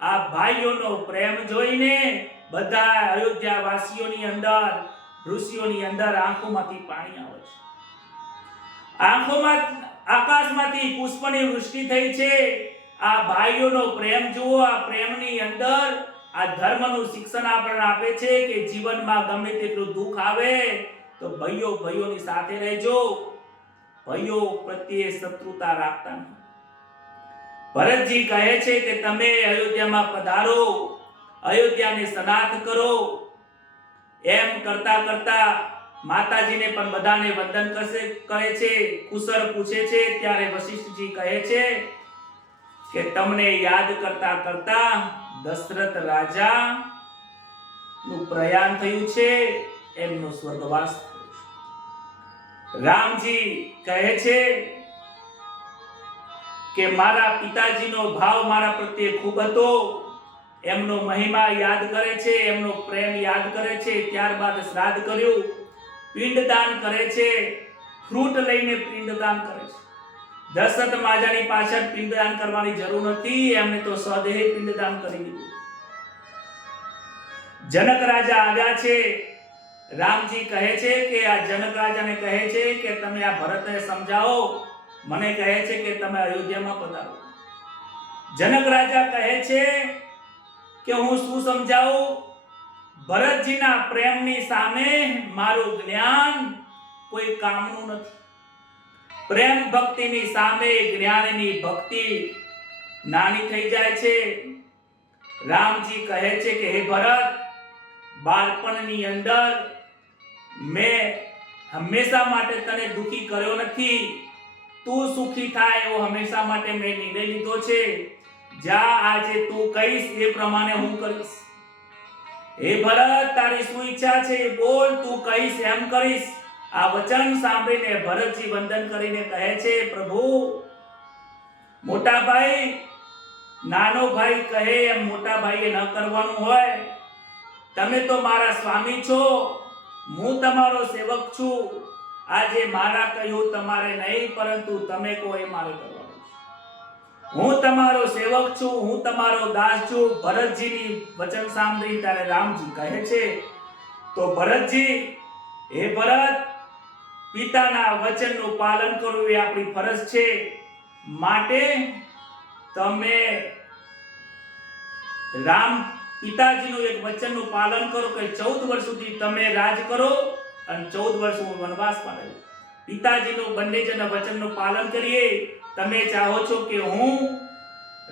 આ ભાઈઓનો પ્રેમ જોઈને બધા અયોધ્યા વાસીઓની અંદર, ઋષિઓની અંદર આંખોમાંથી પાણી આવે છે। આંખોમાં આકાશમાંથી પુષ્પની વૃષ્ટિ થઈ છે। આ ભાઈઓનો પ્રેમ જુઓ। આ પ્રેમની અંદર આ ધર્મનું શિક્ષણ આપણને આપે છે કે જીવનમાં ગમે તેટલું દુઃખ આવે તો ભાઈઓની સાથે રહેજો, ભાઈઓ પ્રત્યે શત્રુતા રાખતા નહીં। ભરતજી કહે છે કે તમે અયોધ્યામાં પધારો, અયોધ્યાને સનાથ કરો। એમ કરતા કરતા માતાજીને પણ બધાને વંદન કરે છે, કુશળ પૂછે છે। ત્યારે વશિષ્ઠજી કહે છે કે તમને યાદ કરતા કરતા દશરથ રાજા નું પ્રયાણ થયું છે, એમનો સ્વર્ગવાસ થયો છે। રામજી કહે છે કે મારા પિતાજીનો ભાવ મારા પ્રત્યે ખૂબ હતો, એમનો મહિમા યાદ કરે છે, એમનો પ્રેમ યાદ કરે છે। ત્યારબાદ શ્રાદ્ધ કર્યું, પિંડદાન કરે છે, ફ્રૂટ લઈને પિંડદાન કરે છે। દશરથ રાજાની પાછળ પિંડદાન કરવાની જરૂર નથી, એમને તો સ્વદેહે પિંડદાન કરી દીધું। જનક રાજા આવ્યા છે। રામજી કહે છે કે આ જનક રાજાને કહે છે કે તમે આ ભરતને સમજાવો, મને કહે છે કે તમે અયોધ્યામાં પધારો। જનક રાજા કહે છે કે હું શું સમજાવું, ભરતજીના પ્રેમની સામે મારું જ્ઞાન કોઈ કામનું નથી। પ્રેમ ભક્તિની સામે જ્ઞાનની ભક્તિ નાની થઈ જાય છે। રામજી કહે છે કે હે ભરત, બાળપણની અંદર મેં હંમેશા માટે તને દુખી કર્યો નથી, તું સુખી થાય એવો હંમેશા માટે મેં નિર્ણય લીધો છે। જા આજે તું કહીશ એ પ્રમાણે હું કરીશ। હે ભરત, તારી શું ઈચ્છા છે બોલ, તું કહીશ એમ કરીશ। આ વચન સાંભળીને ભરતજી વંદન કરીને કહે છે પ્રભુ, મોટા ભાઈ નાનો ભાઈ કહે એમ મોટા ભાઈએ ન કરવાનું હોય। તમે તો મારા સ્વામી છો, હું તમારો સેવક છું। આજે મારા કહ્યું તમારે નહીં, પરંતુ તમે કહો એ મારે કરવાનું છે। હું તમારો સેવક છું, હું તમારો દાસ છું। ભરતજીની વચન સાંભળી ત્યારે રામજી કહે છે તો ભરતજી, હે ભરત, પિતાના વચનનું પાલન કરવું એ આપણી ફરજ છે, માટે તમે રામ પિતાજીનું એક વચનનું પાલન કરો કે 14 વર્ષ સુધી તમે રાજ કરો અને 14 વર્ષ હું વનવાસ પાડું। પિતાજીનું બંને જણના વચનનું પાલન કરીએ। તમે ચાહો છો કે હું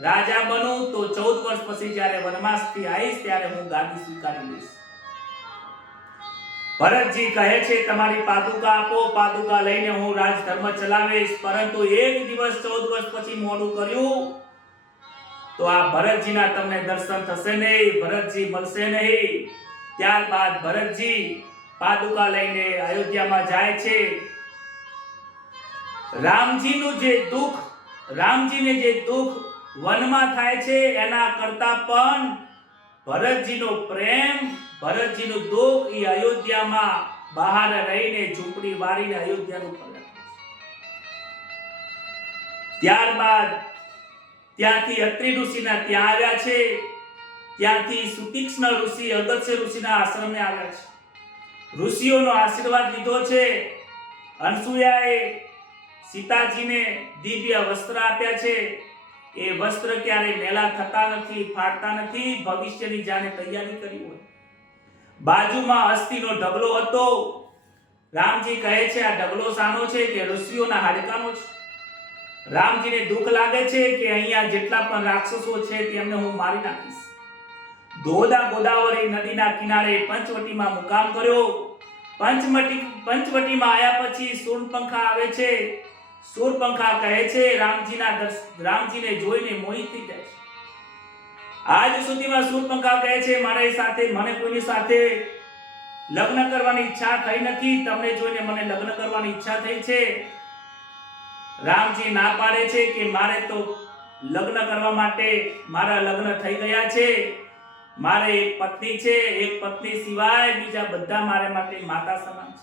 રાજા બનું તો 14 વર્ષ પછી જ્યારે વનવાસથી આવીશ ત્યારે હું ગાદી સ્વીકારી લઈશ। ભરતજી કહે છે તમારી પાદુકા આપો, પાદુકા લઈને હું રાજધર્મ ચલાવીશ। પરંતુ એક દિવસ 14 વર્ષ પછી મોડું કર્યું તો આ ભરતજીના તમને દર્શન થશે નહીં, ભરતજી મળશે નહીં। ત્યારબાદ ભરતજી પાદુકા લઈને અયોધ્યામાં જાય છે। રામજીને જે દુઃખ વનમાં થાય છે એના કરતા પણ ભરતજીનો પ્રેમ, ભરતજીનું દુઃખ એ અયોધ્યામાં બહાર રહીને ઝૂંપડી વાળીને અયોધ્યાનું કલ્યાણ થાય છે। ત્યારબાદ ત્યાંથી અત્રિ ઋષિના ત્યાં આવ્યા છે। ત્યાંથી સુતીક્ષ્ણ ઋષિ અગસ્ત્ય ઋષિના આશ્રમે આવ્યા છે। ઋષિઓનો આશીર્વાદ લીધો છે। અનસુયાએ સીતાજીને દિવ્ય વસ્ત્ર આપ્યા છે। એ વસ્ત્ર ક્યારે મેલા થતા નથી, ફાટતા નથી, ભવિષ્યની જાણે તૈયારી કરી હોય। બાજુમાં અસ્થિનો ઢગલો હતો। રામજી કહે છે આ ઢગલો શાનો છે કે ઋષિઓના હાડકાનો છે। રામજીને દુઃખ લાગે છે કે અહીંયા જેટલા પણ રાક્ષસો છે તેમને હું મારી નાખીશ। ધોધા ગોદાવરી નદીના કિનારે પંચવટીમાં મુકામ કર્યો। પંચવટીમાં આવ્યા પછી શૂર્પણખા આવે છે। શૂરપંખા કહે છે રામજીને જોઈને મોહિત થઈ જાય છે. આજ સુધીમાં શૂરપંખા કહે છે મને કોઈની સાથે લગ્ન કરવાની ઈચ્છા થઈ નથી, તમને જોઈને મને લગ્ન કરવાની ઈચ્છા થઈ છે. રામજી ના પાડે છે કે મારે તો લગ્ન કરવા માટે મારા લગ્ન થઈ ગયા છે. મારે એક પત્ની છે, એક પત્ની સિવાય બીજા બધા મારા માટે માતા સમાન છે.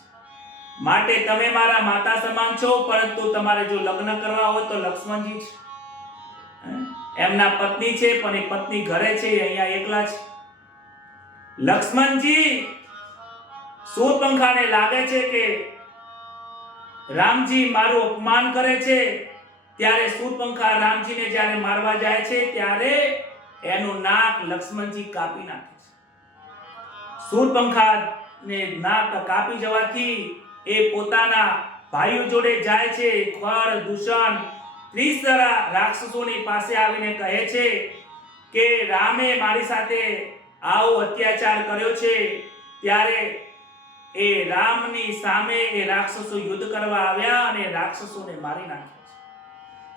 માટે તમે મારા માતા સમાન છો, પરંતુ તમારે જો લગ્ન કરવા હોય તો લક્ષ્મણજી છે. એમના પત્ની છે પણ એ પત્ની ઘરે છે, અહીંયા એકલા છે. લક્ષ્મણજી શૂરપંખાને લાગે છે કે રામજી મારું અપમાન કરે છે. ત્યારે શૂરપંખા રામજીને જ્યારે મારવા જાય છે ત્યારે એનું નાક લક્ષ્મણજી કાપી નાખે છે. શૂરપંખાને નાક કાપી જવાથી એ પોતાના ભાઈઓ જોડે જાય છે. ખર, દૂષણ, ત્રિસરા રાક્ષસોની પાસે આવીને કહે છે કે રામે મારી સાથે આવો અત્યાચાર કર્યો છે. ત્યારે એ રામની સામે એ રાક્ષસો યુદ્ધ કરવા આવ્યા અને રાક્ષસોને મારી નાખ્યા છે.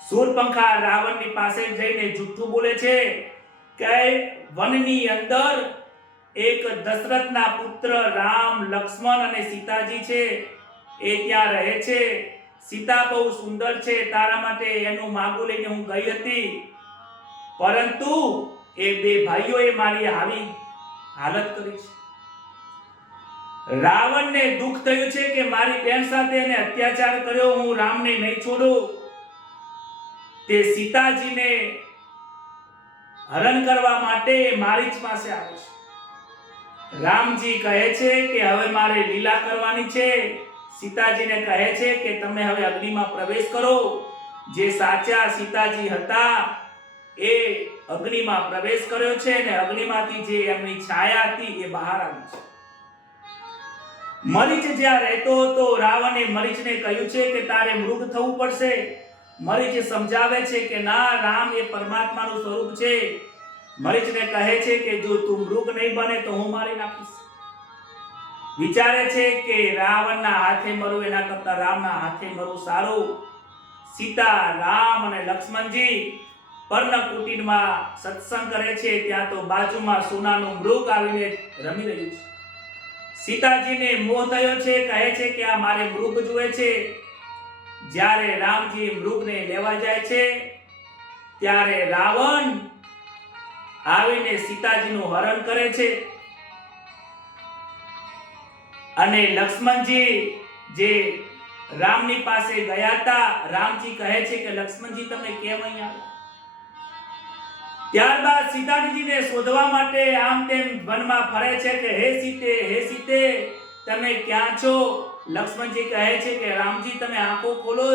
શૂરપંખા રાવણની પાસે જઈને જુઠ્ઠું બોલે છે કે વનની અંદર એક દશરથના પુત્ર રામ, લક્ષ્મણ અને સીતાજી છે, એ ત્યાં રહે છે. સીતા બહુ સુંદર છે, તારા માટે એનું માગું લઈને હું ગઈ હતી, પરંતુ એ બે ભાઈઓએ મારી આવી હાલત કરી છે. રાવણને દુઃખ થયું છે કે મારી બેન સાથે એને અત્યાચાર કર્યો, હું રામને નહીં છોડું. તે સીતાજીને હરણ કરવા માટે મારીચ પાસે આવે છે. રામજી કહે છે કે હવે મારે લીલા કરવાની છે. સીતાજીને કહે છે કે તમે હવે અગ્નિમાં પ્રવેશ કરો. જે સાચા સીતાજી હતા એ અગ્નિમાં પ્રવેશ કર્યો છે અને અગ્નિમાંથી જે એમની છાયા હતી એ બહાર આવી છે. મરીચ જ્યાં રહેતો હતો, રાવણે મરીચને કહ્યું છે કે તારે મૃગ થવું પડશે. મરીચ સમજાવે છે કે ના, રામ એ પરમાત્માનું સ્વરૂપ છે. મરીચને કહે છે કે જો તું મૃગ નહીં બને તો હું મારી નાખીશ. વિચારે છે કે રાવણના હાથે મરવું એના કરતા રામના હાથે મરવું સારું. સીતા, રામ અને લક્ષ્મણજી પર્ણકુટીરમાં સત્સંગ કરે છે. ત્યાં તો બાજુમાં સોનાનું મૃગ આવીને રમી રહ્યું છે. સીતાજીને મોહ થયો છે, કહે છે કે આ મારે મૃગ જુએ છે. જ્યારે રામજી મૃગને લેવા જાય છે ત્યારે રાવણ આવીને સીતાજીનું હરણ કરે છે. અને લક્ષ્મણજી જે રામની પાસે ગયા હતા, રામજી કહે છે કે લક્ષ્મણજી તમે કેમ અહીંયા આવ્યા? ત્યારબાદ સીતાજીને શોધવા માટે આમ તેમ વનમાં ફરે છે કે હે સીતે તમે ક્યાં છો? લક્ષ્મણજી કહે છે કે રામજી તમે આંખો ખોલો.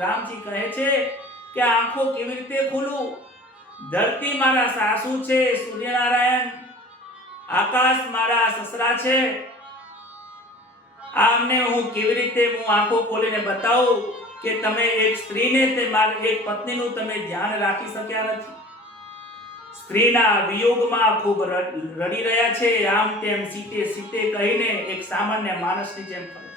રામજી કહે છે કે આંખો કેવી રીતે ખોલું? ધરતી મારા સાસુ છે સૂર્યનારાયણ, આકાશ મારા સસરા છે. આમને હું કેવી રીતે આંખો ખોલીને બતાવું કે તમે એક સ્ત્રીને એક પત્નીનું તમે ધ્યાન રાખી શક્યા નથી? સ્ત્રીના વિયોગમાં ખૂબ રડી રહ્યા છે. આમ તેમ સીતે કહીને એક સામાન્ય માણસની જેમ ફરે છે.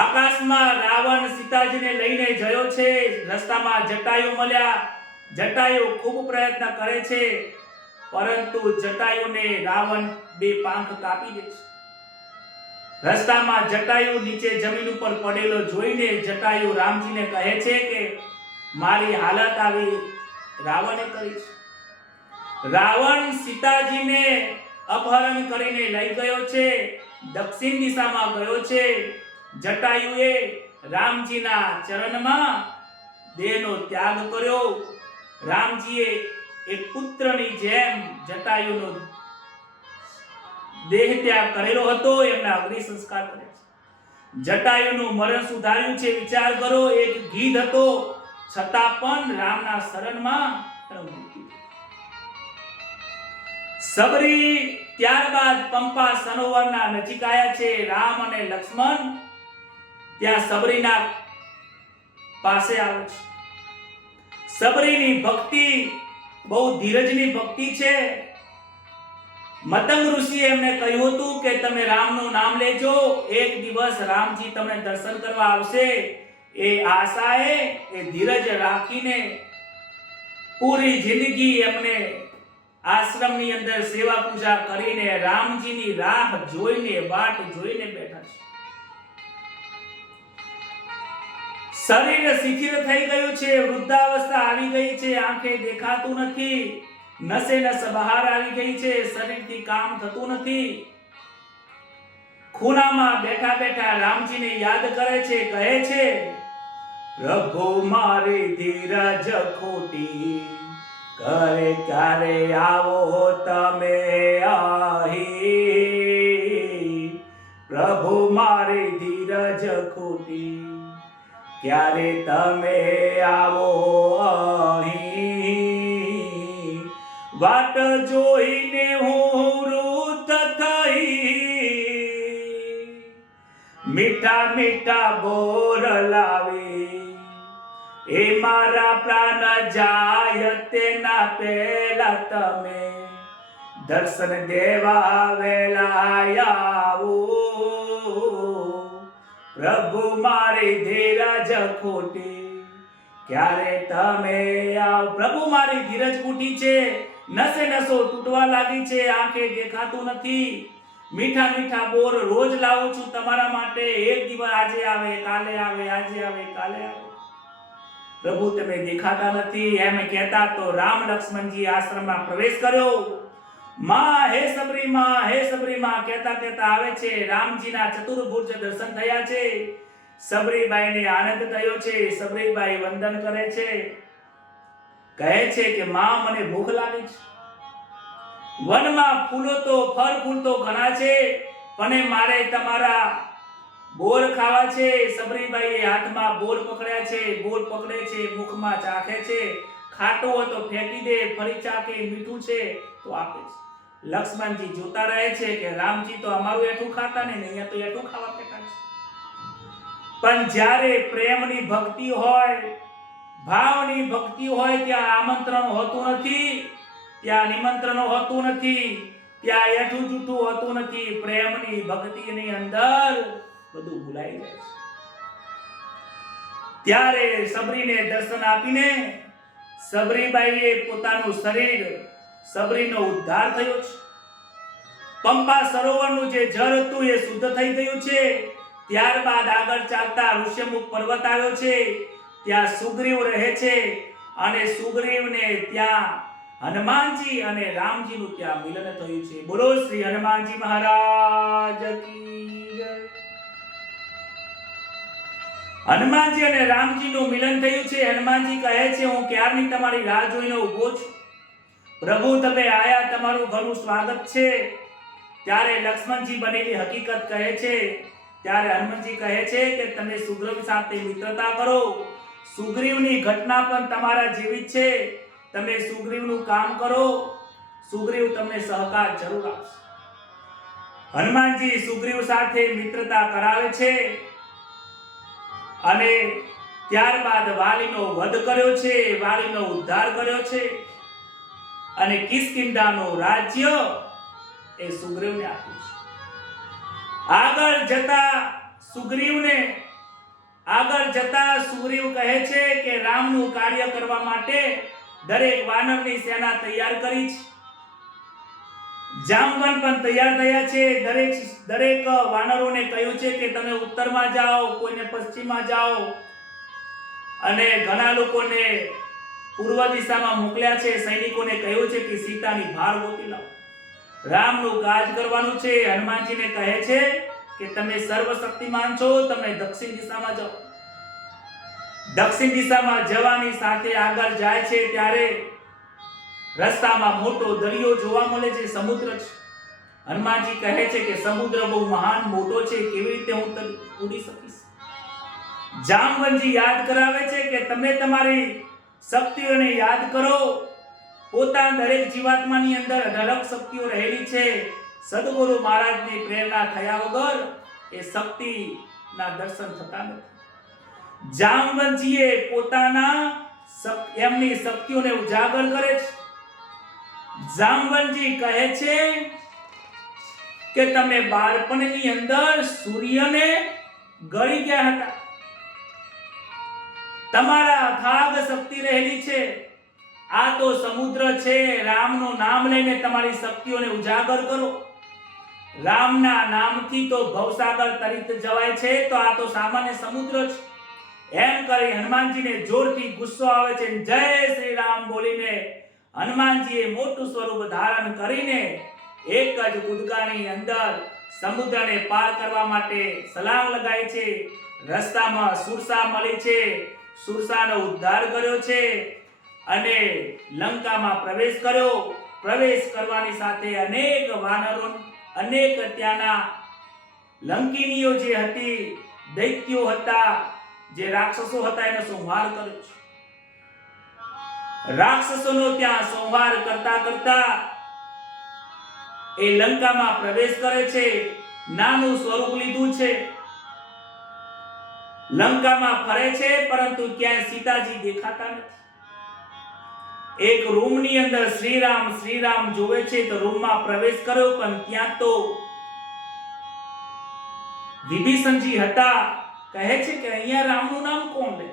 આકાશમાં રાવણ સીતાજીને લઈને ગયો છે. રસ્તામાં જટાયુ મળ્યા. જટાયુ ખૂબ પ્રયત્ન કરે છે, પરંતુ જટાયુને રાવણ બે પાંખ કાપી દે છે. રસ્તામાં જટાયુ નીચે જમીન ઉપર પડેલો જોઈને જટાયુ રામજીને કહે છે કે મારી હાલત આવી રાવણે કરી છે. રાવણ સીતાજીને અપહરણ કરીને લઈ ગયો છે, દક્ષિણ દિશામાં ગયો છે. જટાયુએ રામજીના ચરણમાં દેહનો ત્યાગ કર્યો. રામજીએ એક પુત્રની જેમ જટાયુનો દેહ ત્યાગ કરેલો હતો. એમના અગ્નિ સંસ્કાર કર્યા છે. જટાયુનું મરણ સુધાર્યું છે. વિચાર કરો, એક ગીધ હતો છતાં પણ રામના શરણમાં સબરી ત્યારબાદ પંપા સરોવરના નજીક આવ્યા છે. રામ અને લક્ષ્મણ ત્યાં સબરીના પાસે આવે છે. સબરીની ભક્તિ બહુ ધીરજની ભક્તિ છે. મતંગ ઋષિએ એમને કહ્યું હતું કે તમે રામનું નામ લેજો, એક દિવસ રામજી તમને દર્શન કરવા આવશે. એ આશાએ એ ધીરજ રાખીને પૂરી જિંદગી એમને આશ્રમની અંદર સેવા પૂજા કરીને રામજીની રાહ જોઈને વાટ જોઈને બેઠા છે. શરીર શિથિલ થઈ ગયું છે, વૃદ્ધાવસ્થા આવી ગઈ છે, આંખે દેખાતું નથી, નસે નસ બહાર આવી ગઈ છે, શરીરથી કામ થતું નથી. ખૂણામાં બેઠા બેઠા રામજીને યાદ કરે છે, કહે છે, પ્રભુ મારી ધીરજ ખોટી, કરે ક્યારે આવો તમે આહી. પ્રભુ મારી ધીરજ ખોટી, ક્યારે તમે આવો અહીં. વાટ જોઈને હું વૃદ્ધ થઈ, મીઠા મીઠા બોર લાવી, એ મારા પ્રાણ જાય તેના પહેલા તમે દર્શન દેવા વેલા આવો. પ્રભુ મારી ધીરજ ખોટી, ક્યારે તમે આવો. પ્રભુ મારી ધીરજ ખૂટી છે, નસે નસો તૂટવા લાગી છે, આંખે દેખાતું નથી. મીઠા મીઠા બોર રોજ લાવું છું તમારા માટે, એક દિવસ આજે આવે કાલે આવે, આજે આવે કાલે આવે. પ્રભુ તમે દેખાતા નથી. એમ કહેતા તો રામ લક્ષ્મણજી આશ્રમમાં પ્રવેશ કર્યો. માં હે સબરી માં, હે સબરી માં કહેતા કહેતા આવે છે. રામજીના ચતુર્ભુજ દર્શન થયા છે. સબરીબાઈને આનંદ થયો છે. સબરીબાઈ વંદન કરે છે, કહે છે કે માં મને ભૂખ લાગી છે. વનમાં ફૂલો તો ફળ ફૂલ તો ઘણા છે, પણ મારે તમારા બોર ખાવા છે. સબરીબાઈએ હાથમાં બોર પકડ્યા છે, બોર પકડે છે, મુખમાં ચાખે છે. ખાટું હોય તો ફેંકી દે, ફરી ચાખે, મીઠું છે તો આપે છે. લક્ષ્મણજી જોતા રહે છે કે રામજી તો અમારું એઠું ખાતા ને અહીંયા તો એઠું ખાવા બેઠા છે. પણ જ્યારે પ્રેમની ભક્તિ હોય, ભાવની ભક્તિ હોય, ત્યાં આમંત્રણ હોતું નથી, ત્યાં નિમંત્રણ હોતું નથી, ત્યાં એઠું જૂઠું હોતું નથી. પ્રેમની ભક્તિની અંદર બધું ભૂલાઈ જાય છે. ત્યારે સબરીને દર્શન આપીને સબરીબાઈએ પોતાનું શરીર, સબરીનો ઉદ્ધાર થયો છે. પંપા સરોવરનું જે જળ હતું એ શુદ્ધ થઈ ગયું છે. ત્યારબાદ આગળ ચાલતા ઋષ્યમુખ પર્વત આવ્યો છે. ત્યાં સુગ્રીવ રહે છે અને સુગ્રીવને ત્યાં હનુમાનજી અને રામજીનું ત્યાં મિલન થયું છે. બોલો શ્રી હનુમાનજી મહારાજ કી જય. હનુમાનજી અને રામજીનું મિલન થયું છે. હનુમાનજી કહે છે, હું ક્યારની તમારી રાહ જોઈને ઊભો છું. પ્રભુ તમે આયા, તમારું ઘણું સ્વાગત છે. ત્યારે લક્ષ્મણજી બનેલી હકીકત કહે છે. ત્યારે હનુમાનજી કહે છે કે તમે સુગ્રીવ સાથે મિત્રતા કરો. સુગ્રીવની ઘટના પણ તમારા જેવી છે. તમે સુગ્રીવનું કામ કરો, સુગ્રીવ તમને સહકાર જરૂર આપશે. હનુમાનજી સુગ્રીવ સાથે મિત્રતા કરાવે છે અને ત્યારબાદ વાલીનો વધ કર્યો છે, વાલીનો ઉદ્ધાર કર્યો છે અને કિષ્કિંધાનું રાજ્ય એ સુગ્રીવને આપ્યું છે. આગળ જતા સુગ્રીવ કહે છે કે રામનું કાર્ય કરવા માટે દરેક વાનરની સેના તૈયાર કરી છે. જામવન પણ તૈયાર થયા છે. દરેક વાનરોને કહ્યું છે કે તમે ઉત્તરમાં જાઓ, કોઈને પશ્ચિમમાં જાઓ અને ઘણા લોકોને પૂર્વ દિશામાં મોકલ્યા છે. સૈનિકોને કહ્યું છે કે સીતાની ભાર ગોતી લાવો, રામનું કાજ કરવાનું છે. હનુમાનજીને કહે છે કે તમે સર્વશક્તિમાન છો, તમે દક્ષિણ દિશામાં જાઓ. દક્ષિણ દિશામાં જવાની સાથે આગળ જાય છે ત્યારે રસ્તામાં મોટો દરિયો જોવા મળે છે, સમુદ્ર છે. હનુમાનજી કહે છે કે સમુદ્ર બહુ મહાન મોટો છે, કેવી રીતે હું ઉડી શકીશ? જામવનજી યાદ કરાવે છે કે તમે તમારી શક્તિઓને યાદ કરો. પોતાના દરેક જીવાત્માની અંદર અઢળક શક્તિઓ રહેલી છે. સદગુરુ મહારાજની પ્રેરણા થયા વગર એ શક્તિના દર્શન થતા નથી. જામવનજીએ એમની શક્તિઓને ઉજાગર કરે છે. જામવનજી કહે છે કે તમે બાળપણની અંદર સૂર્યને ગળી ગયા હતા. તમારા અથાગ શક્તિ રહેલી છે. આ તો સમુદ્ર છે. રામનું નામ લઈને તમારી શક્તિઓને ઉજાગર કરો. રામના નામથી તો ભવસાગર તરીત જવાય છે, તો આ તો સામાન્ય સમુદ્ર છે. એમ કરી હનુમાનજીને જોરથી ગુસ્સો આવે છે. જય શ્રી રામ બોલીને હનુમાનજીએ મોટું સ્વરૂપ ધારણ કરીને એક જ કૂદકાની અંદર સમુદ્રને પાર કરવા માટે છલાંગ લગાવી છે. રસ્તામાં સુરસા મળી છે. સુરસાનો ઉદ્ધાર કર્યો છે અને લંકામાં પ્રવેશ કર્યો. પ્રવેશ કરવાની સાથે અનેક વાનરો, અનેક ત્યાંના લંકીનીઓ જે હતી, દૈત્યો હતા, જે રાક્ષસો હતા, એનો સંહાર કર્યો છે. રાક્ષસોનો ત્યાં સંહાર કરતા કરતા એ લંકામાં પ્રવેશ કરે છે. નાનું સ્વરૂપ લીધું છે. લંકામાં ફરે છે, પરંતુ ક્યાંય સીતાજી દેખાતા નથી. એક રૂમની અંદર શ્રી રામ જોવે છે, તો રૂમમાં પ્રવેશ કર્યો, પણ ત્યાં તો વિભીષણજી હતા. કહે છે કે અહીંયા રામનું નામ કોણ લે?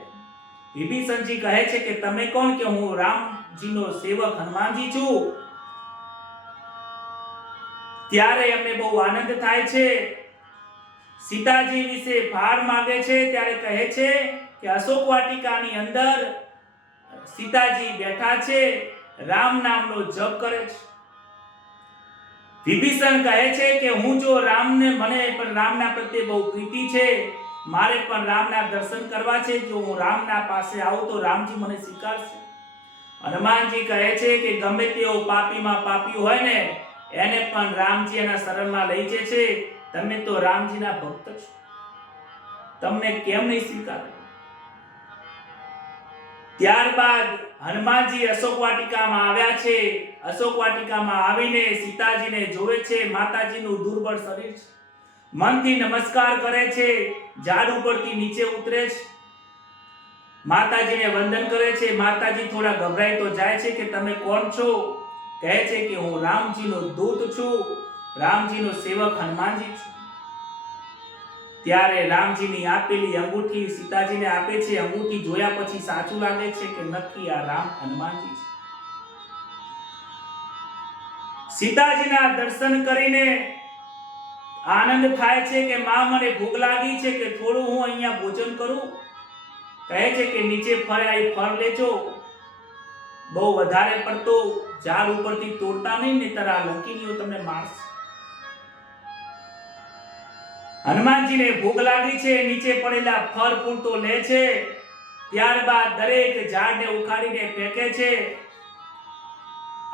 વિભીષણજી કહે છે કે તમે કોણ? કે હું રામજીનો સેવક હનુમાનજી છું. ત્યારે એમને બહુ આનંદ થાય છે. સીતાજી વિશે ભાર માંગે છે. ત્યારે કહે છે કે અશોક વાટિકાની અંદર સીતાજી બેઠા છે, રામ નામનો જપ કરે છે. વિભીષણ કહે છે કે હું જો રામને, મને પણ રામના પ્રત્યે બહુ પ્રીતિ છે, મારે પણ રામના દર્શન કરવા છે. જો હું રામના પાસે આવું તો રામજી મને સ્વીકારશે. હનુમાનજી કહે છે કે ગમે તેવો પાપીમાં પાપી હોય ને, એને પણ રામજી એના શરણમાં લઈ જાય છે. તમે તો રામજીના ભક્ત છો, તમને કેમ નહીં સ્વીકારે? ત્યારબાદ હનુમાનજી અશોક વાટિકામાં આવ્યા છે. અશોક વાટિકામાં આવીને સીતાજીને જોવે છે. માતાજીનું દુર્બળ શરીર છે. મનથી નમસ્કાર કરે છે. ઝાડ ઉપરથી નીચે ઉતરે છે. માતાજીને વંદન કરે છે. માતાજી થોડા ગભરાઈ તો જાય છે કે તમે કોણ છો? કહે છે કે હું રામજીનો દૂત છું, રામજીનો સેવક હનુમાનજી છું. ત્યારે રામજીની આપેલી અંગૂઠી સીતાજીને આપે છે. અંગૂઠી જોયા પછી સાચું લાગે છે કે નક્કી આ રામ હનુમાનજી છે. સીતાજીના દર્શન કરીને આનંદ થાય છે કે માં મને ભૂખ લાગી છે, કે થોડું હું અહીંયા ભોજન કરું. કહે છે કે નીચે ફળ લેજો, બહુ વધારે પડતો ઝાડ ઉપરથી તોડતા નહીં, નહીંતર આ લંકીનીઓ તમને મારશે. હનુમાનજીને ભૂખ લાગી છે. નીચે પડેલા ફળ ફૂલ તો લે છે. ત્યારબાદ દરેક ઝાડને ઉખાડીને ફેંકે છે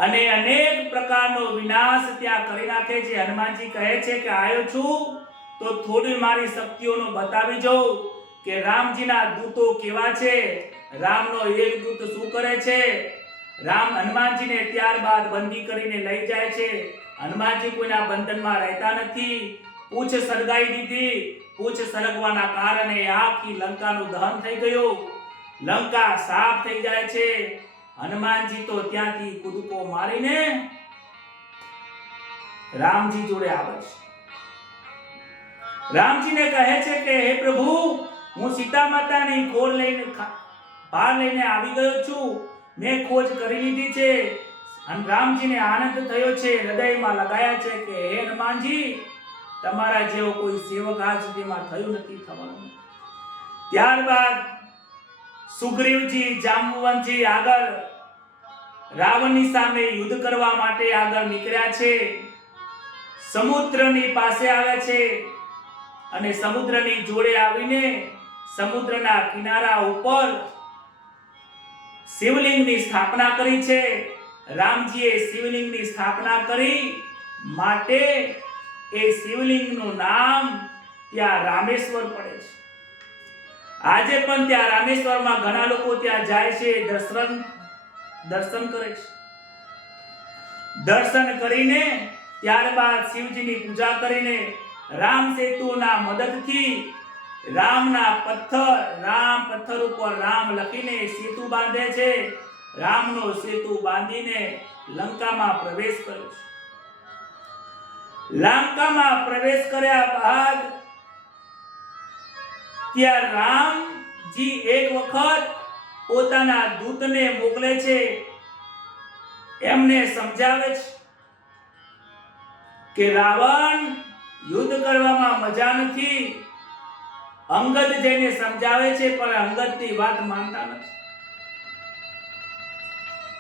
અને અનેક પ્રકારનો વિનાશ ત્યાં કરી નાખે છે. હનુમાનજી કહે છે કે આવ્યો છું તો થોડી મારી શક્તિઓનો બતાવી જાઉં કે રામજીના દૂતો કેવા છે, રામનો એક દૂત શું કરે છે. રામ હનુમાનજીને ત્યારબાદ બંદી કરીને લઈ જાય છે. હનુમાનજી કોઈના બંધનમાં રહેતા નથી. પૂછ સળગાઈ દીધી. પૂછ સળગવાના કારણે આખી લંકાનું દહન થઈ ગયું. લંકા સાફ થઈ જાય છે. હનુમાનજી તો ત્યાંથી કૂદકો મારીને રામજી જોડે આવે છે. રામજીને કહે છે કે હે પ્રભુ, હું સીતા માતાની ખોજ લઈને ભાર લઈને આવી ગયો છું. મેં ખોજ કરી લીધી છે. અને રામજીને આનંદ થયો છે. હૃદયમાં લગાયા છે કે હે હનુમાનજી, તમારા જેવો કોઈ સેવક આજ સુધીમાં થયું નથી, થવાનું. ત્યારબાદ સુગ્રીવજી, જાંબુવનજી આગળ રાવણની સામે યુદ્ધ કરવા માટે આગળ નીકળ્યા છે. સમુદ્રની પાસે આવ્યા છે અને સમુદ્રની જોડે આવીને સમુદ્રના કિનારા ઉપર શિવલિંગની સ્થાપના કરી છે. રામજીએ શિવલિંગની સ્થાપના કરી માટે એ શિવલિંગનું નામ ત્યાં રામેશ્વર પડે છે. આજે પણ ત્યાં રામેશ્વરમાં ઘણા લોકો ત્યાં જાય છે, દર્શન કરે છે. દર્શન કરીને ત્યારબાદ શિવજીની પૂજા કરીને રામ સેતુના મદદથી રામના પથ્થર ઉપર રામ લખીને સેતુ બાંધે છે. રામનો સેતુ બાંધીને લંકામાં પ્રવેશ કર્યો છે. લંકામાં પ્રવેશ કર્યા બાદ ત્યાં રામ જી એક વખત પોતાના દૂતને મોકલે છે, એમને સમજાવે છે કે રાવણ યુદ્ધ કરવામાં મજા નથી. અંગદ જઈને સમજાવે છે પણ અંગદની વાત માનતા નથી.